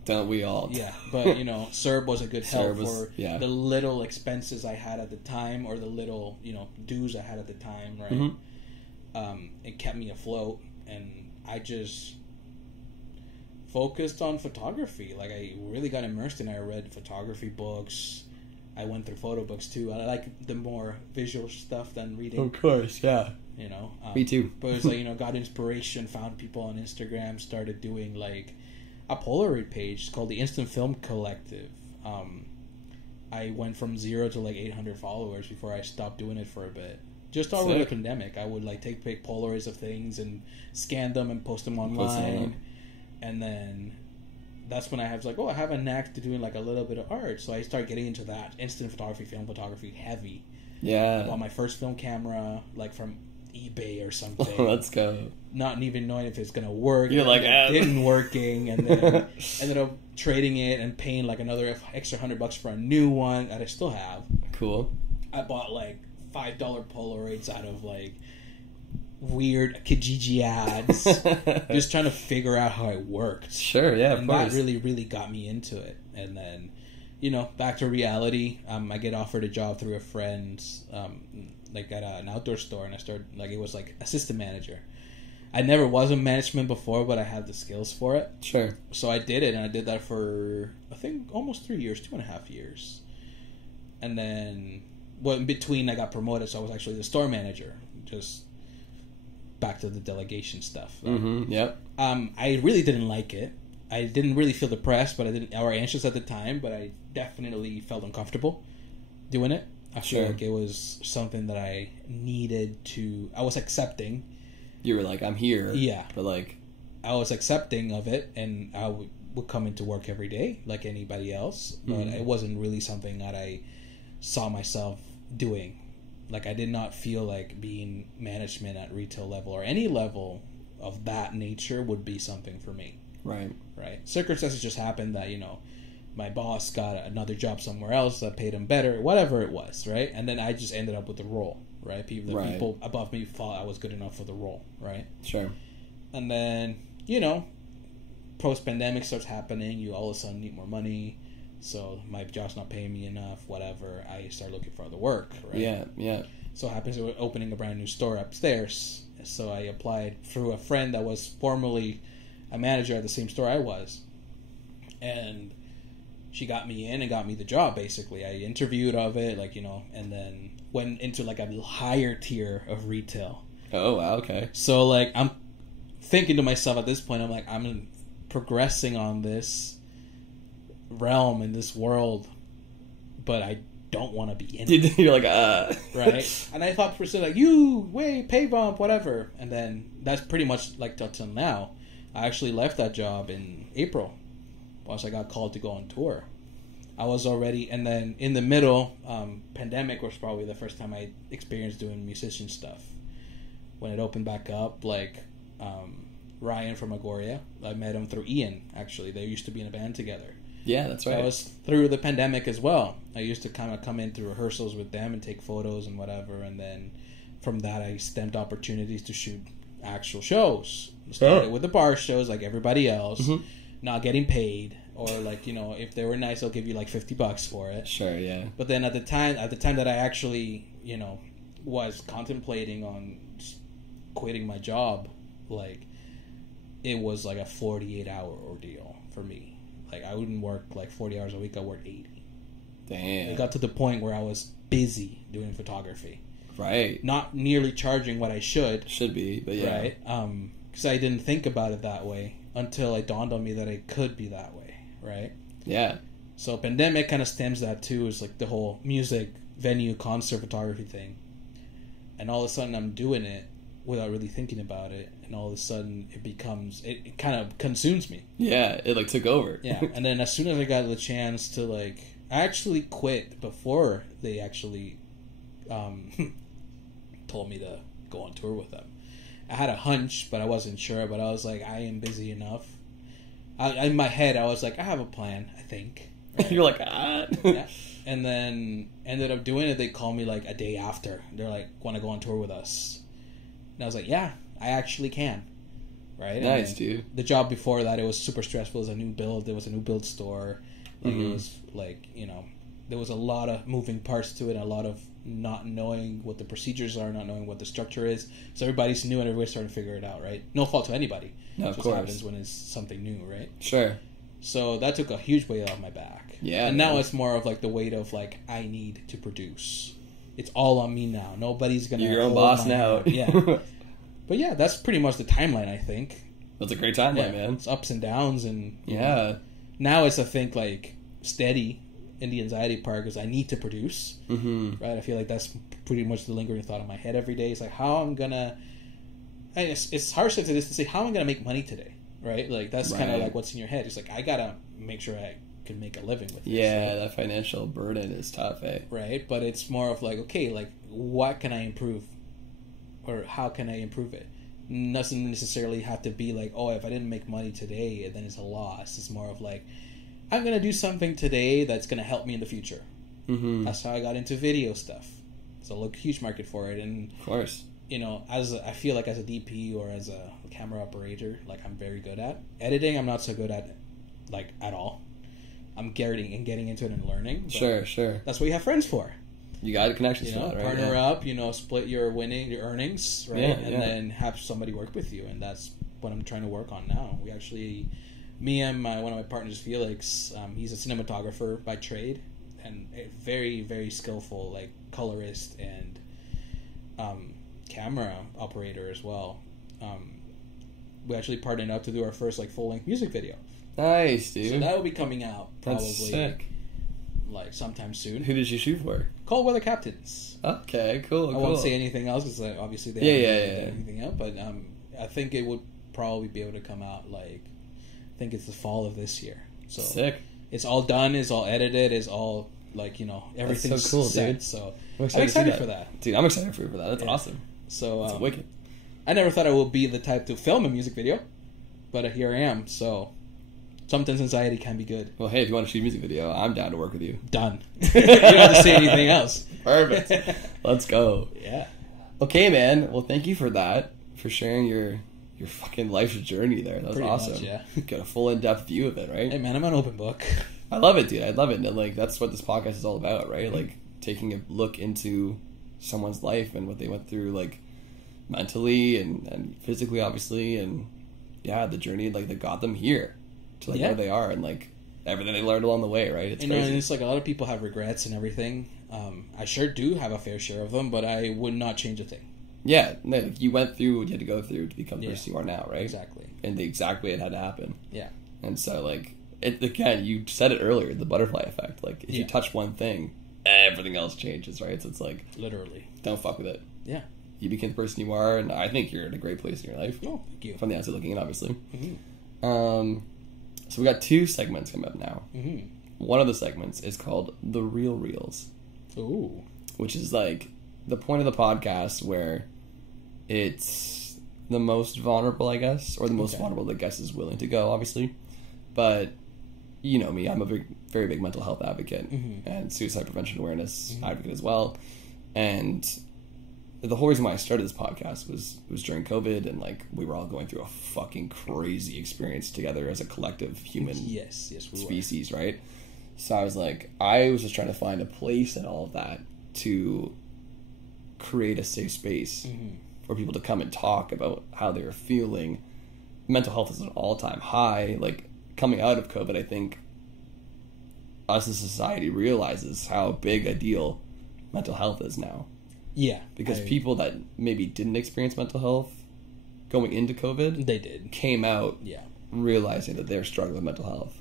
Don't we all? Yeah, but, you know, CERB was a good help for yeah. the little expenses I had at the time, or the little, you know, dues I had at the time, right? It kept me afloat, and I just focused on photography. Like, I really got immersed in it. I read photography books. I went through photo books, too. I like the more visual stuff than reading. Of course, yeah. You know? Me too. But it was like, you know, got inspiration, found people on Instagram, started doing, like, a Polaroid page called the Instant Film Collective. I went from 0 to, like, 800 followers before I stopped doing it for a bit. Just over the pandemic, I would, like, take big Polaroids of things and scan them and post them online. And then that's when I was like, oh, I have a knack to doing, like, a little bit of art. So I started getting into that. Instant photography, film photography, heavy. Yeah. I bought my first film camera, like, from eBay or something. Let's go. Not even knowing if it's gonna work. You're like, it didn't working, and then ended up trading it and paying like another extra $100 for a new one that I still have. Cool. I bought like $5 Polaroids out of like weird Kijiji ads, just trying to figure out how it worked. Sure, yeah, of and course. That really got me into it. And then, you know, back to reality. I get offered a job through a friend, like at an outdoor store, and I started like it was like assistant manager. I never was in management before, but I had the skills for it. Sure. So I did it, and I did that for I think almost 3 years, 2.5 years, and then in between I got promoted, so I was actually the store manager. Just back to the delegation stuff. Yep. I really didn't like it. I didn't really feel depressed, but I didn't or anxious at the time. But I definitely felt uncomfortable doing it. I feel like it was something that I needed to. I was accepting. You were like, I'm here. Yeah. But like, I was accepting of it, and I would come into work every day like anybody else. But it wasn't really something that I saw myself doing. Like, I did not feel like being management at retail level or any level of that nature would be something for me. Right. Circumstances just happened that, you know, my boss got another job somewhere else that paid him better, whatever it was, right? And then I just ended up with the role, right? People above me thought I was good enough for the role, right? Sure. And then, you know, post-pandemic starts happening. You all of a sudden need more money. So my job's not paying me enough, whatever. I start looking for other work, right? Yeah. So it happens we're opening a brand new store upstairs. So I applied through a friend that was formerly a manager at the same store I was. And she got me in and got me the job, basically. I interviewed of it, like, you know, and then went into, like, a higher tier of retail. Oh, wow, okay. So, like, I'm thinking to myself at this point, I'm like, I'm progressing on this realm in this world, but I don't want to be in it. You're like, Right? And I thought for sure, like, pay bump, whatever. And then that's pretty much like till now. I actually left that job in April once I got called to go on tour. I was already, and then in the middle, pandemic was probably the first time I experienced doing musician stuff. When it opened back up, like Ryan from Agoria, I met him through Ian, actually. They used to be in a band together. Yeah, that's right. That was through the pandemic as well. I used to kind of come in through rehearsals with them and take photos and whatever, and then from that I stemmed opportunities to shoot actual shows. Started with the bar shows like everybody else, not getting paid, or like, you know, if they were nice, they'll give you like $50 for it. Sure, yeah. But then at the time that I actually, you know, was contemplating on quitting my job, like, it was like a 48-hour ordeal for me. Like, I wouldn't work like 40 hours a week. I worked 80. Damn. It got to the point where I was busy doing photography. Right. Not nearly charging what I should. Should be, but yeah. Right? Because I didn't think about it that way until it dawned on me that it could be that way. Right? Yeah. So pandemic kind of stems that too. Is like the whole music venue concert photography thing, and all of a sudden I'm doing it without really thinking about it, and all of a sudden it kind of consumes me. Yeah, it like took over. Yeah, and then as soon as I got the chance to like, I actually quit before they actually told me to go on tour with them. I had a hunch, but I wasn't sure. But I was like, I am busy enough. In my head, I was like, I have a plan, I think. Right? You're like, ah. Yeah. And then ended up doing it. They called me like a day after. They're like, want to go on tour with us? And I was like, yeah, I actually can. Right? Nice, dude. The job before that, it was super stressful. It was a new build. There was a new build store. Like, it was like, there was a lot of moving parts to it, a lot of not knowing what the procedures are, not knowing what the structure is. So everybody's new and everybody's starting to figure it out, right? No fault to anybody. No, of It just course. happens when it's something new, right? Sure. So that took a huge weight off my back. Yeah. And now it's more of like the weight of like, I need to produce. It's all on me now. Nobody's going to... You're your own boss now. Yeah. But yeah, that's pretty much the timeline, I think. That's a great timeline, man. It's ups and downs, and Yeah. now it's, I think, like steady in the anxiety part because I need to produce. Mm-hmm. Right? I feel like that's pretty much the lingering thought in my head every day. It's like, how I'm gonna... It's harsh as it is to say, how am I gonna make money today? Right? Like, that's kind of like what's in your head. It's like, I gotta make sure I can make a living with this. Yeah, that financial burden is tough, eh? Right? But it's more of like, okay, like, what can I improve? Or how can I improve it? Doesn't necessarily have to be like, oh, if I didn't make money today, then it's a loss. It's more of like, I'm going to do something today that's going to help me in the future. Mm-hmm. That's how I got into video stuff. There's a huge market for it. And, of course. I feel like as a DP or as a camera operator, like I'm very good at. Editing, I'm not so good at, like, at all. I'm getting into it and learning. Sure. That's what you have friends for. You got connections for that, right? Partner up, split your earnings, right? Yeah, and then have somebody work with you. And that's what I'm trying to work on now. We actually... Me and one of my partners, Felix, he's a cinematographer by trade and a very, very skillful like colorist and camera operator as well. We actually partnered up to do our first like full length music video. Nice, dude. So that will be coming out probably That's sick. Like sometime soon. Who did you shoot for? Cold Weather Captains. Okay, cool. I won't say anything else because obviously they haven't put anything out, but I think it would probably be able to come out like. I think it's the fall of this year. So sick. It's all done. It's all edited. It's all like everything's That's so cool, set. dude. So I'm excited for that. Dude, I'm excited for that. That's awesome. So that's wicked. I never thought I would be the type to film a music video, but here I am. So sometimes anxiety can be good. Well, hey, if you want to shoot a music video, I'm down to work with you. Done. You don't have to say anything else. Perfect. Let's go. Yeah. Okay, man. Well, thank you for that. For sharing your fucking life's journey there. That was Pretty awesome. much, yeah. Got a full in-depth view of it, right? Hey, man, I'm an open book. I love it, dude. I love it. And, like, that's what this podcast is all about, right? Like, taking a look into someone's life and what they went through, like, mentally and physically, obviously. And, yeah, the journey, like, that got them here to, like, where they are. And, like, everything they learned along the way, right? It's crazy. And it's like a lot of people have regrets and everything. I sure do have a fair share of them, but I would not change a thing. Yeah, like you went through what you had to go through to become the person you are now, right? Exactly. And the exact way it had to happen. Yeah. And so, like, again, you said it earlier, the butterfly effect. Like, if you touch one thing, everything else changes, right? So it's like... Literally. Don't fuck with it. Yeah. You became the person you are, and I think you're in a great place in your life. Oh, thank you. From the outside looking in, obviously. Mm-hmm. So we got 2 segments coming up now. Mm-hmm. One of the segments is called The Real Reels. Ooh. Which is, like, the point of the podcast where it's the most vulnerable, I guess, or the most vulnerable the guest is willing to go, obviously. But, you know me, I'm a very big mental health advocate and suicide prevention awareness advocate as well. And the whole reason why I started this podcast was during COVID, and, like, we were all going through a fucking crazy experience together as a collective human species, right? So I was like, I was just trying to find a place in all of that to create a safe space for people to come and talk about how they were feeling. Mental health is at an all-time high. Like, coming out of COVID, I think us as a society realizes how big a deal mental health is now. Yeah. Because people that maybe didn't experience mental health going into COVID... They did. Came out realizing that they're struggling with mental health.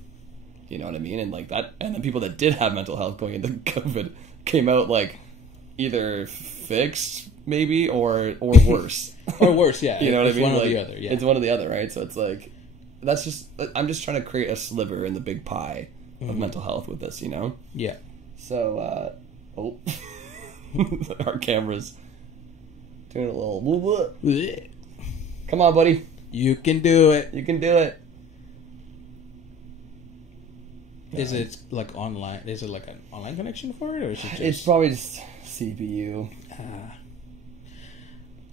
You know what I mean? And like that, and the people that did have mental health going into COVID came out like either fixed maybe or worse. Or worse, yeah. You know what I mean? One like, or the other, yeah. It's one or the other, right? So it's like, I'm just trying to create a sliver in the big pie of mental health with this, you know? Yeah. So, our camera's doing a little... Come on, buddy. You can do it. You can do it. Is it like online? Is it like an online connection for it, or is it just... It's probably just CPU.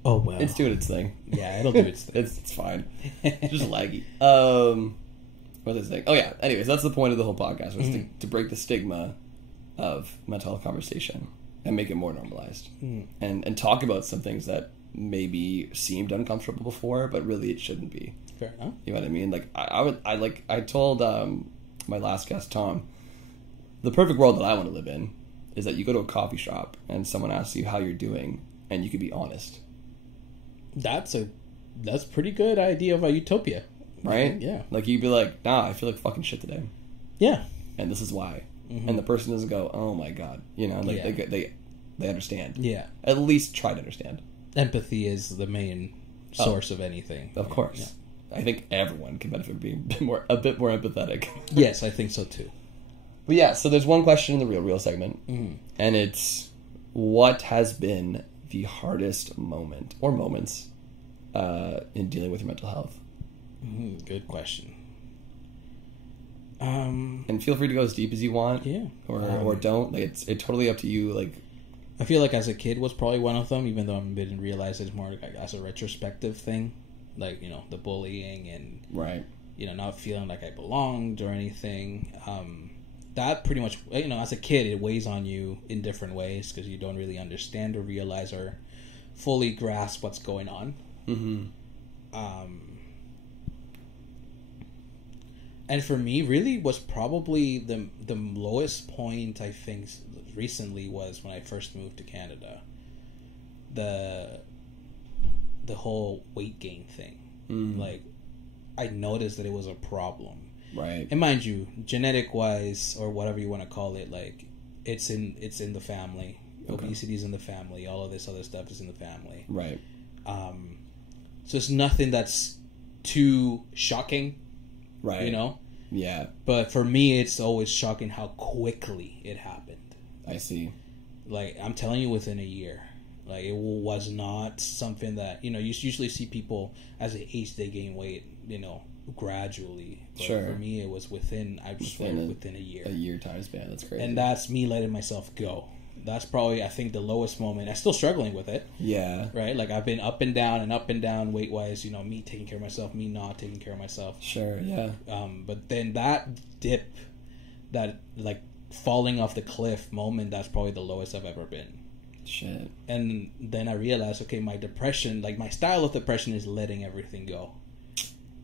Oh well, It's doing its thing. Yeah, it'll do its thing. It's fine. It's just laggy. What was I saying? Oh yeah. Anyways, that's the point of the whole podcast, was to break the stigma of mental health conversation and make it more normalized, and talk about some things that maybe seemed uncomfortable before, but really it shouldn't be. Fair enough. You know what I mean? Like I told my last guest Tom, the perfect world that I want to live in is that you go to a coffee shop and someone asks you how you're doing, and you can be honest. That's pretty good idea of a utopia, right? Yeah. Like you'd be like, nah, I feel like fucking shit today. Yeah. And this is why. And the person doesn't go, oh my god, you know, like they understand. Yeah. At least try to understand. Empathy is the main source of anything. Of course. Yeah. I think everyone can benefit from being a bit more empathetic. Yes, I think so too. But yeah, so there's one question in the real segment, and it's, what has been the hardest moment or moments in dealing with your mental health? Good question. And feel free to go as deep as you want, or don't. Like it's totally up to you. Like, I feel like as a kid was probably one of them, even though I didn't realize it's more like as a retrospective thing, like, you know, the bullying and right, you know, not feeling like I belonged or anything. That pretty much, you know, as a kid, it weighs on you in different ways because you don't really understand or realize or fully grasp what's going on. And for me, really, was probably the lowest point, I think, recently was when I first moved to Canada. The whole weight gain thing. Like, I noticed that it was a problem. Right. And mind you, genetic wise, or whatever you want to call it, like, it's in the family. Okay. Obesity is in the family. All of this other stuff is in the family. Right. So it's nothing that's too shocking. Right. You know? Yeah. But for me, it's always shocking how quickly it happened. I see. Like, I'm telling you, within a year. Like, it was not something that, you know, you usually see people as they age, they gain weight, you know, gradually. But sure. For me, it was within a year. A year time span. That's crazy. And that's me letting myself go. That's probably, I think, the lowest moment. I'm still struggling with it. Yeah. Right? Like, I've been up and down weight-wise, you know, me taking care of myself, me not taking care of myself. Sure, yeah. But then that dip, that, like, falling off the cliff moment, that's probably the lowest I've ever been. Shit. And then I realized, okay, my depression, like, my style of depression is letting everything go.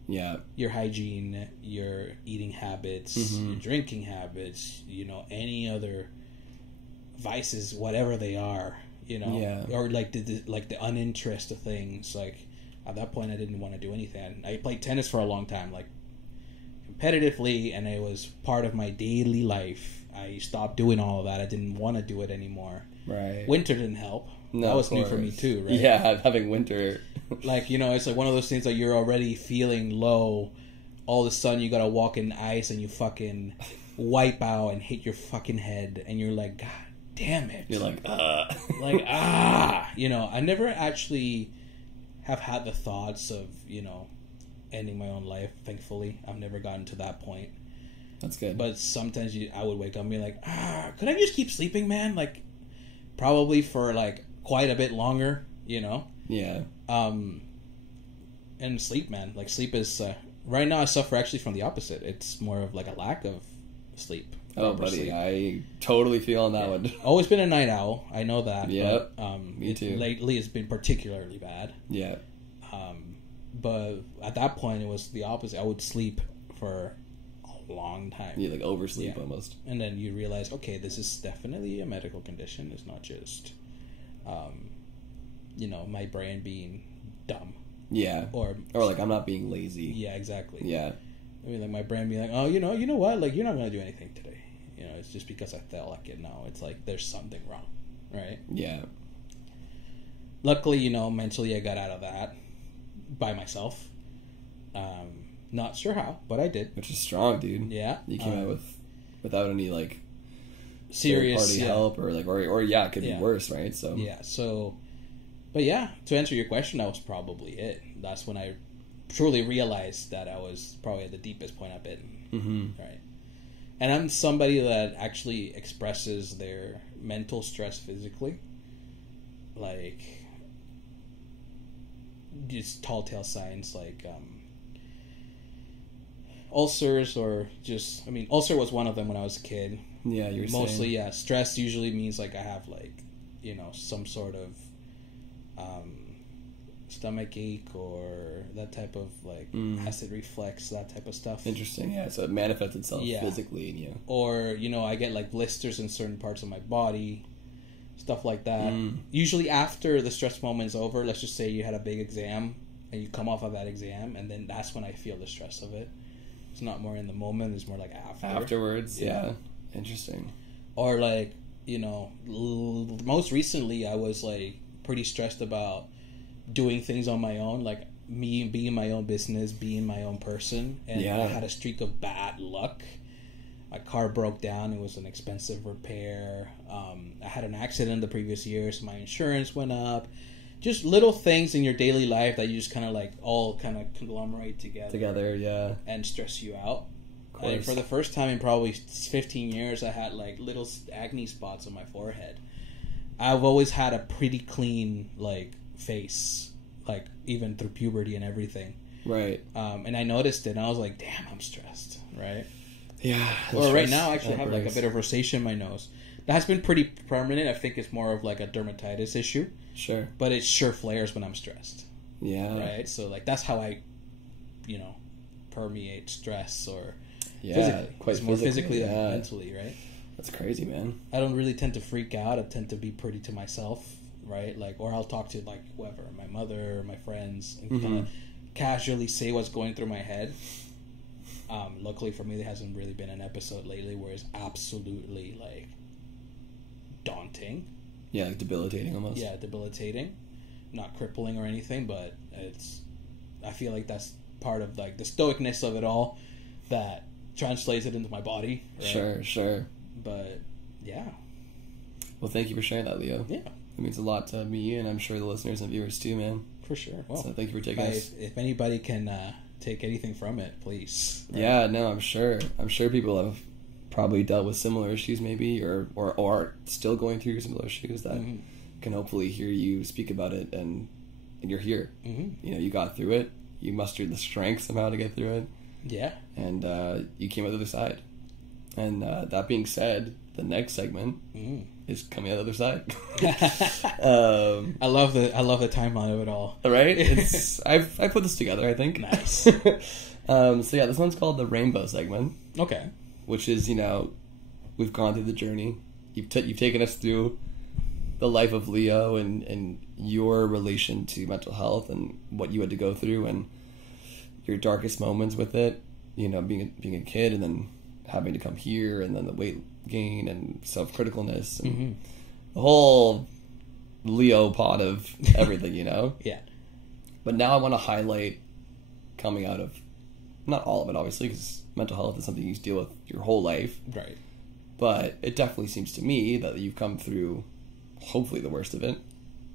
Yeah. Your hygiene, your eating habits, your drinking habits, you know, any other vices, whatever they are, you know, or like the uninterest of things. Like, at that point, I didn't want to do anything. I played tennis for a long time, like, competitively, and it was part of my daily life. I stopped doing all of that. I didn't want to do it anymore. Right. Winter didn't help. No, that was new for me too, right? Yeah, having winter. Like, you know, it's like one of those things that you're already feeling low. All of a sudden, you gotta walk in ice and you fucking wipe out and hit your fucking head, and you're like, God damn it. You're like, you know, I never actually have had the thoughts of, you know, ending my own life, thankfully. I've never gotten to that point. That's good. But sometimes I would wake up and be like, could I just keep sleeping, man? Like, probably for, like, quite a bit longer, you know? Yeah. And sleep, man. Like, sleep is... right now, I suffer actually from the opposite. It's more of, like, a lack of sleep. Oh, buddy, sleep. I totally feel on that one. Always been a night owl. I know that. Yep. Me too. Lately, it's been particularly bad. Yeah. But at that point, it was the opposite. I would sleep for a long time. You like oversleep almost. And then you realize, okay, this is definitely a medical condition. It's not just, you know, my brain being dumb. Yeah. Or like, I'm not being lazy. Yeah, exactly. Yeah. I mean, like my brain be like, oh, you know what? Like, you're not gonna do anything today. You know, it's just because I felt like it. No, it's like there's something wrong, right? Yeah. Luckily, you know, mentally I got out of that by myself. Not sure how, but I did. Which is strong, dude. Yeah. You came out without any, like, serious party help or, like, or yeah, it could be worse, right? So yeah, so... But yeah, to answer your question, that was probably it. That's when I truly realized that I was probably at the deepest point I've been. Mm-hmm. Right. And I'm somebody that actually expresses their mental stress physically. Like, just tall tale signs like ulcers, or just, I mean, ulcer was one of them when I was a kid. Yeah, you're mostly saying. Yeah, stress usually means like I have like, you know, some sort of stomach ache or that type of like acid reflux, that type of stuff. Interesting. Yeah, so it manifests itself physically in you. Or, you know, I get like blisters in certain parts of my body, stuff like that. Usually after the stress moment is over, let's just say you had a big exam and you come off of that exam, and then that's when I feel the stress of it. It's not more in the moment, it's more like afterwards. Yeah. Interesting. Or like, you know, most recently I was like pretty stressed about doing things on my own, like me being my own business, being my own person, and I had a streak of bad luck. My car broke down. It was an expensive repair. I had an accident the previous year, so my insurance went up. Just little things in your daily life that you just kind of like all kind of conglomerate together, yeah, and stress you out. And for the first time in probably 15 years, I had like little acne spots on my forehead. I've always had a pretty clean like face, like even through puberty and everything. Right. And I noticed it, and I was like, "Damn, I'm stressed." Right. Yeah. Or right now, I actually have like a bit of rosacea in my nose. That has been pretty permanent. I think it's more of like a dermatitis issue. Sure. But it sure flares when I'm stressed. Yeah. Right. So like that's how I, you know, permeate stress or. Yeah, physically. quite it's more physically yeah. than mentally, right? That's crazy, man. I don't really tend to freak out. I tend to be pretty to myself, right? Like, or I'll talk to like whoever, my mother, my friends, and kind of casually say what's going through my head. Luckily for me, there hasn't really been an episode lately where it's absolutely like daunting. Yeah, like debilitating almost. Yeah, debilitating. Not crippling or anything, but it's. I feel like that's part of like the stoicness of it all that translates it into my body. Right? Sure. But yeah. Well, thank you for sharing that, Leo. Yeah, it means a lot to me, and I'm sure the listeners and viewers too, man. For sure. Well, so thank you for taking us. If anybody can take anything from it, please. Right? Yeah, no, I'm sure people have probably dealt with similar issues, maybe, or are still going through similar issues that can hopefully hear you speak about it, and you're here. You know, you got through it. You mustered the strength somehow to get through it. Yeah. And you came out the other side. And that being said, the next segment is coming out the other side. I love the timeline of it all. Right? It's I put this together, I think. Nice. So yeah, this one's called the rainbow segment. Okay. Which is, you know, we've gone through the journey. You've taken us through the life of Leo and your relation to mental health and what you had to go through and your darkest moments with it, you know, being a kid and then having to come here and then the weight gain and self-criticalness and the whole Leo pot of everything, you know? Yeah. But now I want to highlight coming out of, not all of it obviously, because mental health is something you deal with your whole life. Right. But it definitely seems to me that you've come through hopefully the worst of it.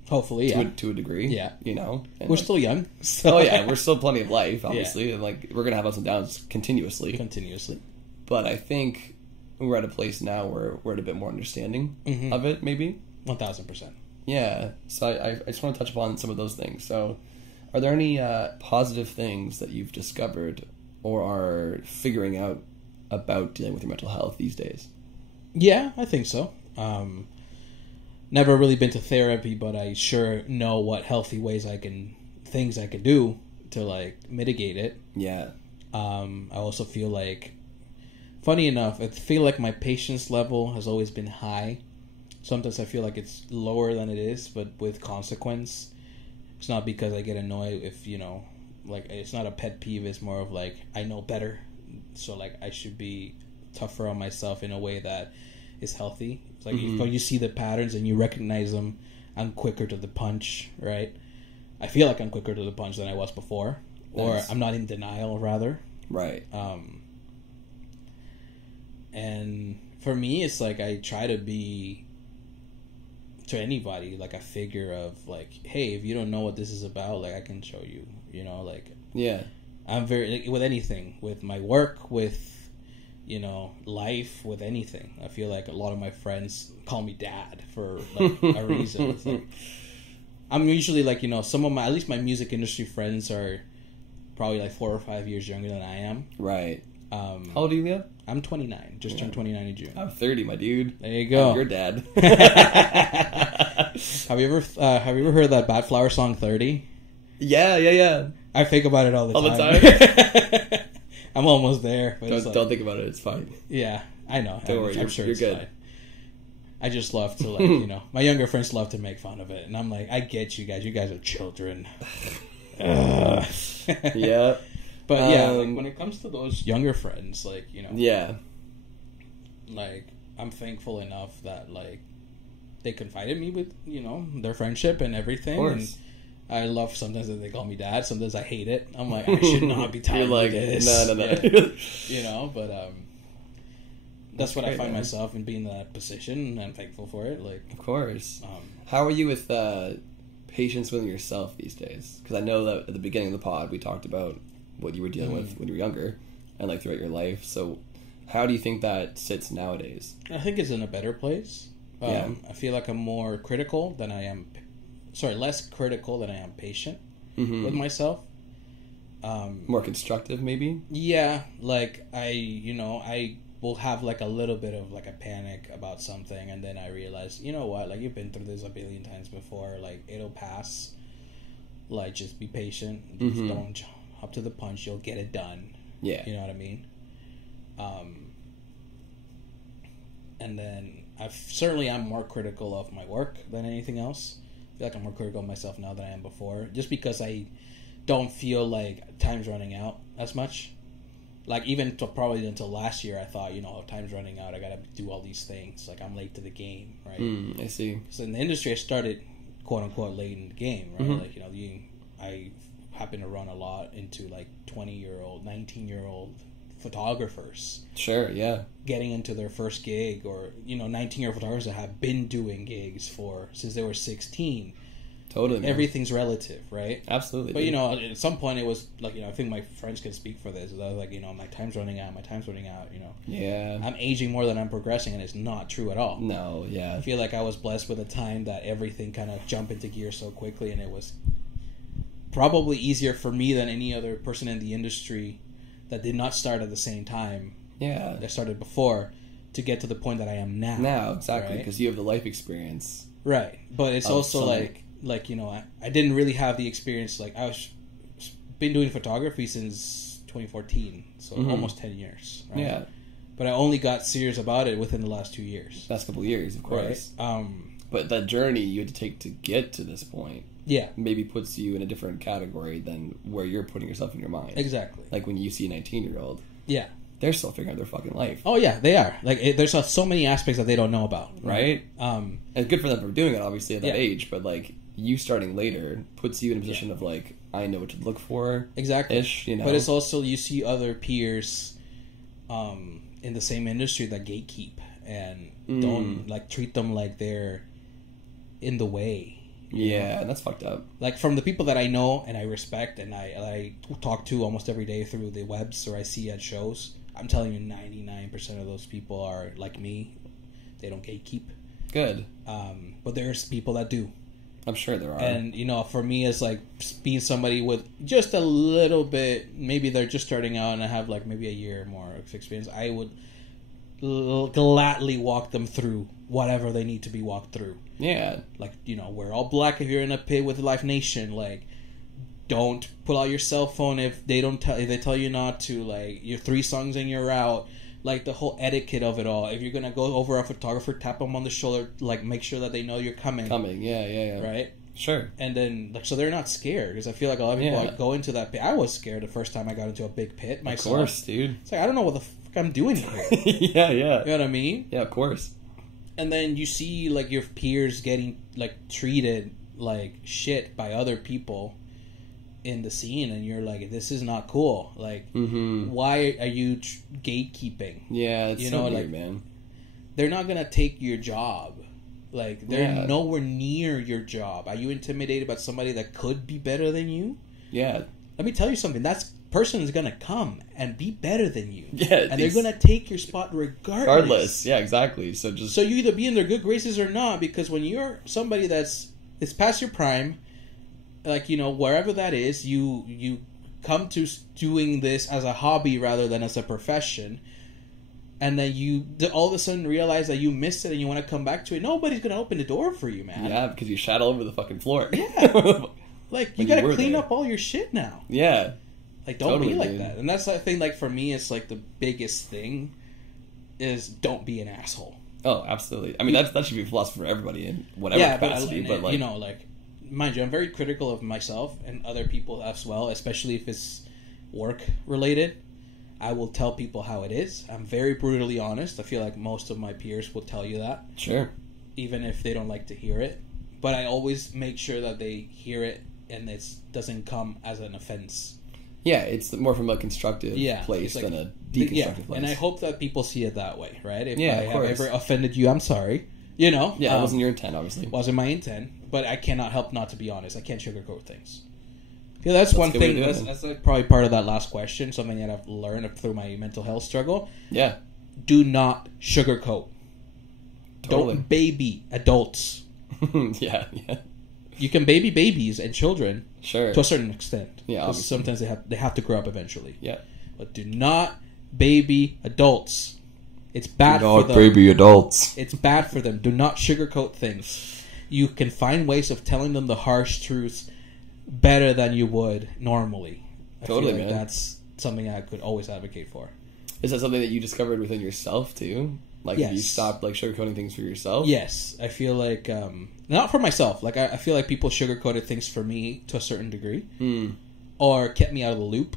Hopefully, to a degree. Yeah. You know? And we're still young. So. Oh, yeah. We're still plenty of life, obviously. And, like, we're going to have ups and downs continuously. But I think we're at a place now where we're at a bit more understanding of it, maybe. 1,000%. Yeah. So I just want to touch upon some of those things. So are there any positive things that you've discovered or are figuring out about dealing with your mental health these days? Yeah, I think so. Never really been to therapy, but I sure know what healthy things I could do to like mitigate it. Yeah. I also feel like, funny enough, I feel like my patience level has always been high. Sometimes I feel like it's lower than it is, but with consequence. It's not because I get annoyed if, you know, like, it's not a pet peeve. It's more of like, I know better So like I should be tougher on myself in a way that is healthy. It's like when you see the patterns and you recognize them, I'm quicker to the punch, right? I feel like I'm quicker to the punch than I was before, or I'm not in denial, rather. Right. And for me, it's like I try to be to anybody like a figure of like, hey, if you don't know what this is about, like I can show you. You know, like I'm very like, with anything, with my work, with life, with anything. I feel like a lot of my friends call me dad for like a reason. It's like, I'm usually like, some of at least my music industry friends are probably like 4 or 5 years younger than I am. Right. How old are you, Leo? I'm 29. Just turned 29 in June. I'm 30, my dude. There you go. I'm your dad. Have you ever heard that Bad Flower song 30? Yeah. I think about it all the time. All the time? I'm almost there. But don't think about it. It's fine. Yeah, I know. Don't worry. I'm sure it's good. fine. I just love to, like, my younger friends love to make fun of it. And I'm like, I get you guys. You guys are children. Yeah. But yeah, like, when it comes to those younger friends, like, Yeah. Like, I'm thankful enough that, like, they confided me with, their friendship and everything. Of course. And I love sometimes that they call me dad. Sometimes I hate it. I'm like, I should not be telling you this. No. Yeah. But that's what I find myself in being in that position, and I'm thankful for it. Like, of course. How are you with patience with yourself these days? Because I know that at the beginning of the pod we talked about what you were dealing with when you were younger and like throughout your life. So how do you think that sits nowadays? I think it's in a better place. I feel like I'm more critical than I am. Less critical than I am patient with myself. More constructive, maybe? Yeah, like I will have like a little bit of like a panic about something, and then I realize, you know what, like you've been through this a billion times before, like it'll pass. Like just be patient, just don't jump up to the punch, you'll get it done. Yeah. You know what I mean? And then I'm more critical of my work than anything else. I feel like I'm more critical of myself now than I am before, just because I don't feel like time's running out as much. Like even probably until last year, I thought, time's running out. I gotta do all these things. Like I'm late to the game, right? I see. So in the industry, I started quote unquote late in the game, right? Like I happen to run a lot into like 20-year-old, 19-year-old photographers. Sure, yeah. Getting into their first gig, or 19-year-old photographers that have been doing gigs since they were 16. Totally, man. Everything's relative, right? Absolutely. But at some point it was like, I think my friends can speak for this. I was like, my time's running out. Yeah. I'm aging more than I'm progressing, and it's not true at all. No, yeah. I feel like I was blessed with a time that everything kind of jumped into gear so quickly, and it was probably easier for me than any other person in the industry that did not start at the same time. Yeah. That started before, to get to the point that I am now. Now, exactly, right? because you have the life experience. Right. But it's also like I didn't really have the experience. Like I was been doing photography since 2014, so almost 10 years. Right? Yeah. But I only got serious about it within the last 2 years. Last couple of years, of course. Right. But that journey you had to take to get to this point, maybe puts you in a different category than where you're putting yourself in your mind. Exactly. Like when you see a 19-year-old. Yeah. They're still figuring out their fucking life. Oh yeah, they are. Like there's so many aspects that they don't know about. Right. And good for them for doing it, obviously, at that age. But like you starting later puts you in a position of like, I know what to look for. Exactly. Ish, But it's also, you see other peers in the same industry that gatekeep and don't like treat them like they're in the way. Yeah, that's fucked up. Like from the people that I know and I respect and I talk to almost every day through the webs or I see at shows, I'm telling you 99% of those people are like me. They don't gatekeep. Good. But there's people that do. I'm sure there are. And, for me, it's like being somebody with just a little bit, maybe they're just starting out and I have like maybe a year more of experience. I would gladly walk them through whatever they need to be walked through. Yeah. Like, we're all black if you're in a pit with Live Nation. Like, don't pull out your cell phone if they tell you not to. Like, you're 3 songs and you're out. Like, the whole etiquette of it all. If you're going to go over a photographer, tap them on the shoulder. Like, make sure that they know you're coming. Yeah. Right? Sure. And then, like, so they're not scared, because I feel like a lot of people like, go into that pit. I was scared the first time I got into a big pit myself. Of course, dude. It's like, I don't know what the fuck I'm doing here. Yeah. You know what I mean? Yeah, of course. And then you see, like, your peers getting, like, treated like shit by other people in the scene, and you're like, this is not cool. Like, why are you gatekeeping? Yeah, it's so weird, like, man. They're not gonna take your job. Like, they're nowhere near your job. Are you intimidated about somebody that could be better than you? Yeah. Let me tell you something. That person is gonna come and be better than you. Yeah, and they're gonna take your spot regardless. Yeah, exactly. So you either be in their good graces or not, because when you're somebody it's past your prime, like, you know, wherever that is, you come to doing this as a hobby rather than as a profession, and then you all of a sudden realize that you missed it and you want to come back to it. Nobody's going to open the door for you, man. Yeah, because you shat all over the fucking floor. Yeah. Like, you got to clean up all your shit now. Yeah. Like, don't be like that. And that's the thing, like, for me, it's like the biggest thing is don't be an asshole. Oh, absolutely. I mean, that should be a philosophy for everybody in whatever capacity. But like, you know, like, mind you, I'm very critical of myself and other people as well, especially if it's work related. I will tell people how it is. I'm very brutally honest. I feel like most of my peers will tell you that. Sure. Even if they don't like to hear it. But I always make sure that they hear it and it doesn't come as an offense. Yeah, it's more from a constructive place than a deconstructive place. And I hope that people see it that way, right? If I have ever offended you, I'm sorry. You know? Yeah, it wasn't your intent, obviously. Wasn't my intent, but I cannot help not to be honest. I can't sugarcoat things. Yeah, that's one thing. That's like probably part of that last question, something that I've learned through my mental health struggle. Yeah. Do not sugarcoat. Totally. Don't baby adults. Yeah. You can baby babies and children, sure, to a certain extent. Yeah, obviously. Sometimes they have to grow up eventually. Yeah, but do not baby adults. It's bad for them. Baby adults. It's bad for them. Do not sugarcoat things. You can find ways of telling them the harsh truths better than you would normally. I totally, feel like man. That's something I could always advocate for. Is that something that you discovered within yourself too? Like, yes. You stopped like sugarcoating things for yourself? Yes, I feel like not for myself. Like, I feel like people sugarcoated things for me to a certain degree, or kept me out of the loop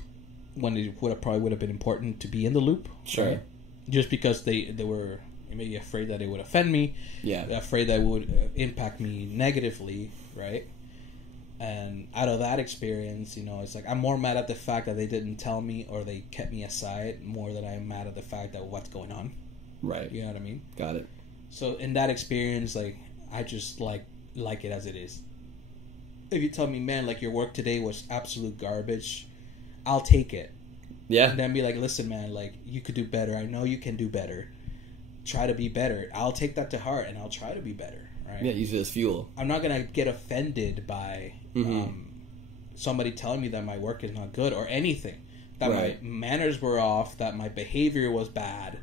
when it probably would have been important to be in the loop. Sure, right? Just because they were maybe afraid that it would offend me. Yeah, afraid that it would impact me negatively, right? And out of that experience, you know, it's like I'm more mad at the fact that they didn't tell me or they kept me aside more than I'm mad at the fact that what's going on. Right. You know what I mean? Got it. So in that experience, like, I just like it as it is. If you tell me, man, like, your work today was absolute garbage, I'll take it. Yeah. And then be like, listen, man, like, you could do better. I know you can do better. Try to be better. I'll take that to heart and I'll try to be better. Right? Yeah, use it as fuel. I'm not gonna get offended by somebody telling me that my work is not good or anything. That my manners were off. That my behavior was bad.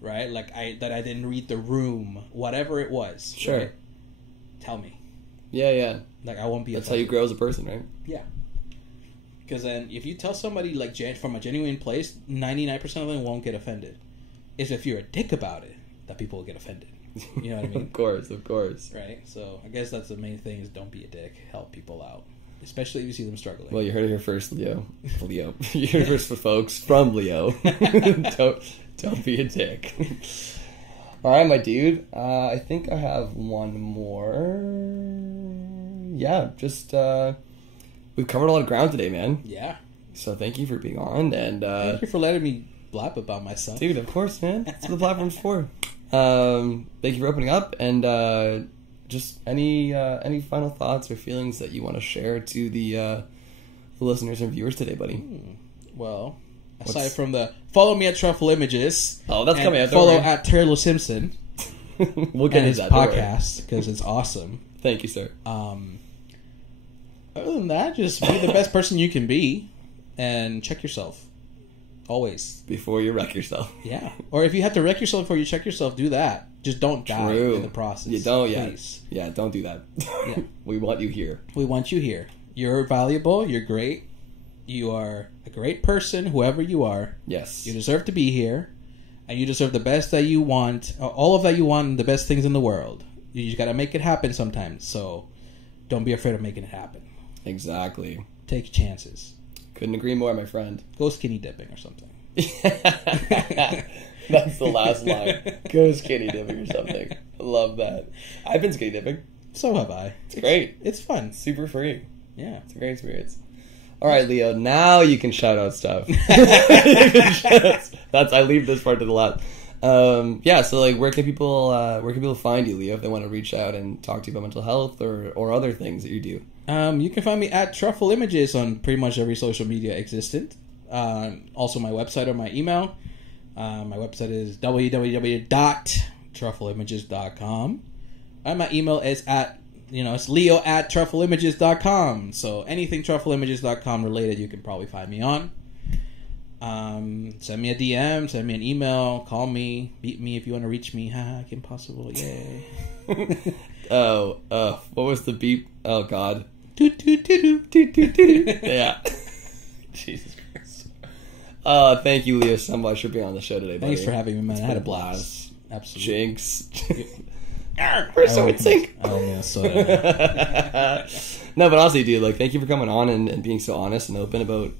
Right? Like, that I didn't read the room. Whatever it was. Sure. Right? Tell me. Yeah. Like, I won't be. That's how you grow as a person, right? Yeah. Because then, if you tell somebody like from a genuine place, 99% of them won't get offended. It's if you're a dick about it that people will get offended. You know what I mean? Of course. Right? So, I guess that's the main thing is don't be a dick. Help people out. Especially if you see them struggling. Well, you heard it here first, Leo. You heard it first, folks, from Leo. Don't be a dick. All right, my dude. I think I have one more. Yeah, just we've covered a lot of ground today, man. Yeah. So thank you for being on, and thank you for letting me blab about myself, dude. Of course, man. That's what the platform's for. Thank you for opening up, and just any final thoughts or feelings that you want to share to the listeners and viewers today, buddy. Well, aside from the follow me at Truffle Images. Oh, that's coming out. Follow at Taylor Simpson. We'll get his into that podcast because it's awesome. Thank you, sir. Other than that, just be the best person you can be, and check yourself. Always. Before you wreck yourself. Yeah. Or if you have to wreck yourself before you check yourself, do that. Just don't die in the process. You don't. Please. Yeah. Don't do that. Yeah. We want you here. We want you here. You're valuable. You're great. You are a great person, whoever you are. Yes. You deserve to be here. And you deserve the best that you want. All of that you want and the best things in the world. You just got to make it happen sometimes. So don't be afraid of making it happen. Exactly. Take chances. Couldn't agree more, my friend. Go skinny dipping or something. That's the last line. Go skinny dipping or something. I love that. I've been skinny dipping. So have I. It's great. It's fun. It's super free. Yeah. It's a great experience. All right, Leo. Now you can shout out stuff. I leave this part to the last. Yeah. So, like, where can people find you, Leo, if they want to reach out and talk to you about mental health or other things that you do? You can find me at truffleimages on pretty much every social media existent. Also, my website or my email. My website is www.truffleimages.com. And my email is it's leo@truffleimages.com. So anything truffleimages.com related, you can probably find me on. Send me a DM, send me an email, call me, beat me if you want to reach me. Ha, impossible, yay. What was the beep? Oh, God. Toot, toot, toot, toot, toot, toot. Yeah. Jesus Christ. Thank you, Leo, so much for being on the show today, buddy. Thanks for having me, man. It's I had a been blast. Absolutely. Jinx. We're so in sync. Oh, yeah, so No, but honestly, dude, like, thank you for coming on and being so honest and open about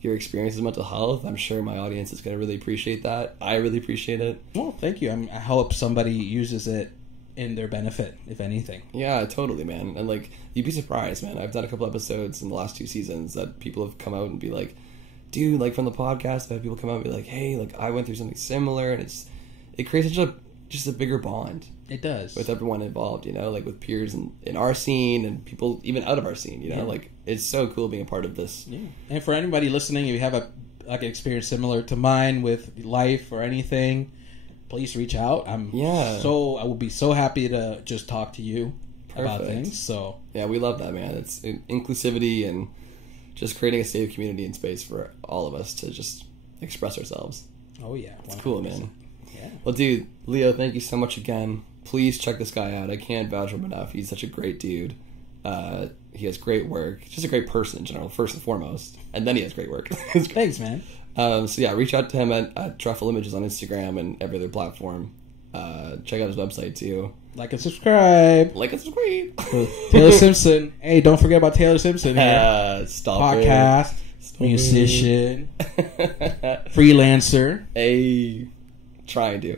your experiences with mental health. I'm sure my audience is going to really appreciate that. I really appreciate it. Well, thank you. I hope somebody uses it in their benefit, if anything. Yeah, totally, man. And, like, you'd be surprised, man. I've done a couple episodes in the last 2 seasons that people have come out and be like, dude, like, from the podcast, I've had people come out and be like, hey, like, I went through something similar, and it creates just a bigger bond. It does. With everyone involved, like with peers in our scene and people even out of our scene, Yeah. like, it's so cool being a part of this. Yeah. And for anybody listening, if you have an experience similar to mine with life or anything, please reach out. I will be so happy to just talk to you about things. So yeah, we love that, man. It's inclusivity and just creating a safe community and space for all of us to just express ourselves. Oh yeah, 100%. It's cool, man. Yeah. Well, dude, Leo, thank you so much again. Please check this guy out. I can't vouch for him enough. He's such a great dude. He has great work. He's just a great person in general, first and foremost. And then he has great work. Thanks, man. So yeah, reach out to him at Truffle Images on Instagram and every other platform. Check out his website too. Like and subscribe. Taylor Simpson. Hey, don't forget about Taylor Simpson here. Stop Podcast, musician, freelancer. Hey, trying to.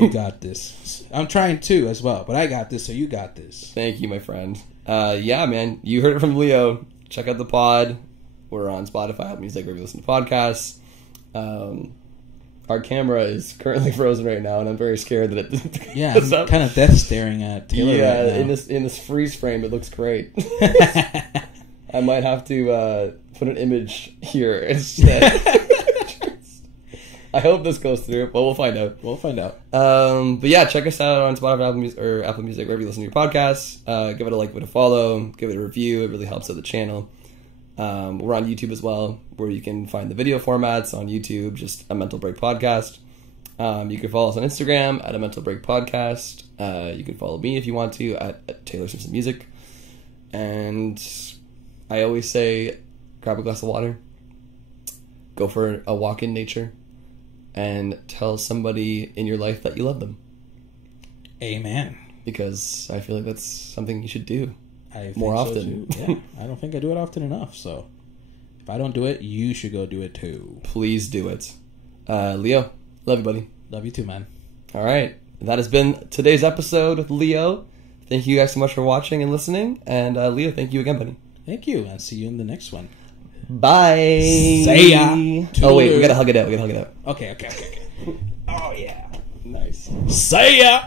You got this. I'm trying too as well, but I got this, so you got this. Thank you, my friend. Yeah, man, you heard it from Leo. Check out the pod. We're on Spotify, Apple Music, wherever you listen to podcasts. Our camera is currently frozen right now, and I'm very scared that it. Yeah, I'm kind of death staring at Taylor right now. in this freeze frame, it looks great. I might have to put an image here instead. I hope this goes through, but we'll find out. But yeah, check us out on Spotify, Apple Music, wherever you listen to your podcasts. Give it a like, give it a follow, give it a review. It really helps out the channel. We're on YouTube as well, where you can find the video formats on YouTube, just a Mental Break Podcast. You can follow us on Instagram at a Mental Break Podcast. You can follow me if you want to at Taylor Simpson Music. And I always say, grab a glass of water, go for a walk in nature, and tell somebody in your life that you love them. Amen. Because I feel like that's something you should do more often. So yeah, I don't think I do it often enough. So if I don't do it, you should go do it too. Please do it. Leo, love you, buddy. Love you too, man. All right. That has been today's episode with Leo. Thank you guys so much for watching and listening. And Leo, thank you again, buddy. Thank you. I'll see you in the next one. Bye. See ya. Oh, wait. We got to hug it out. Okay. Oh, yeah. Nice. See ya.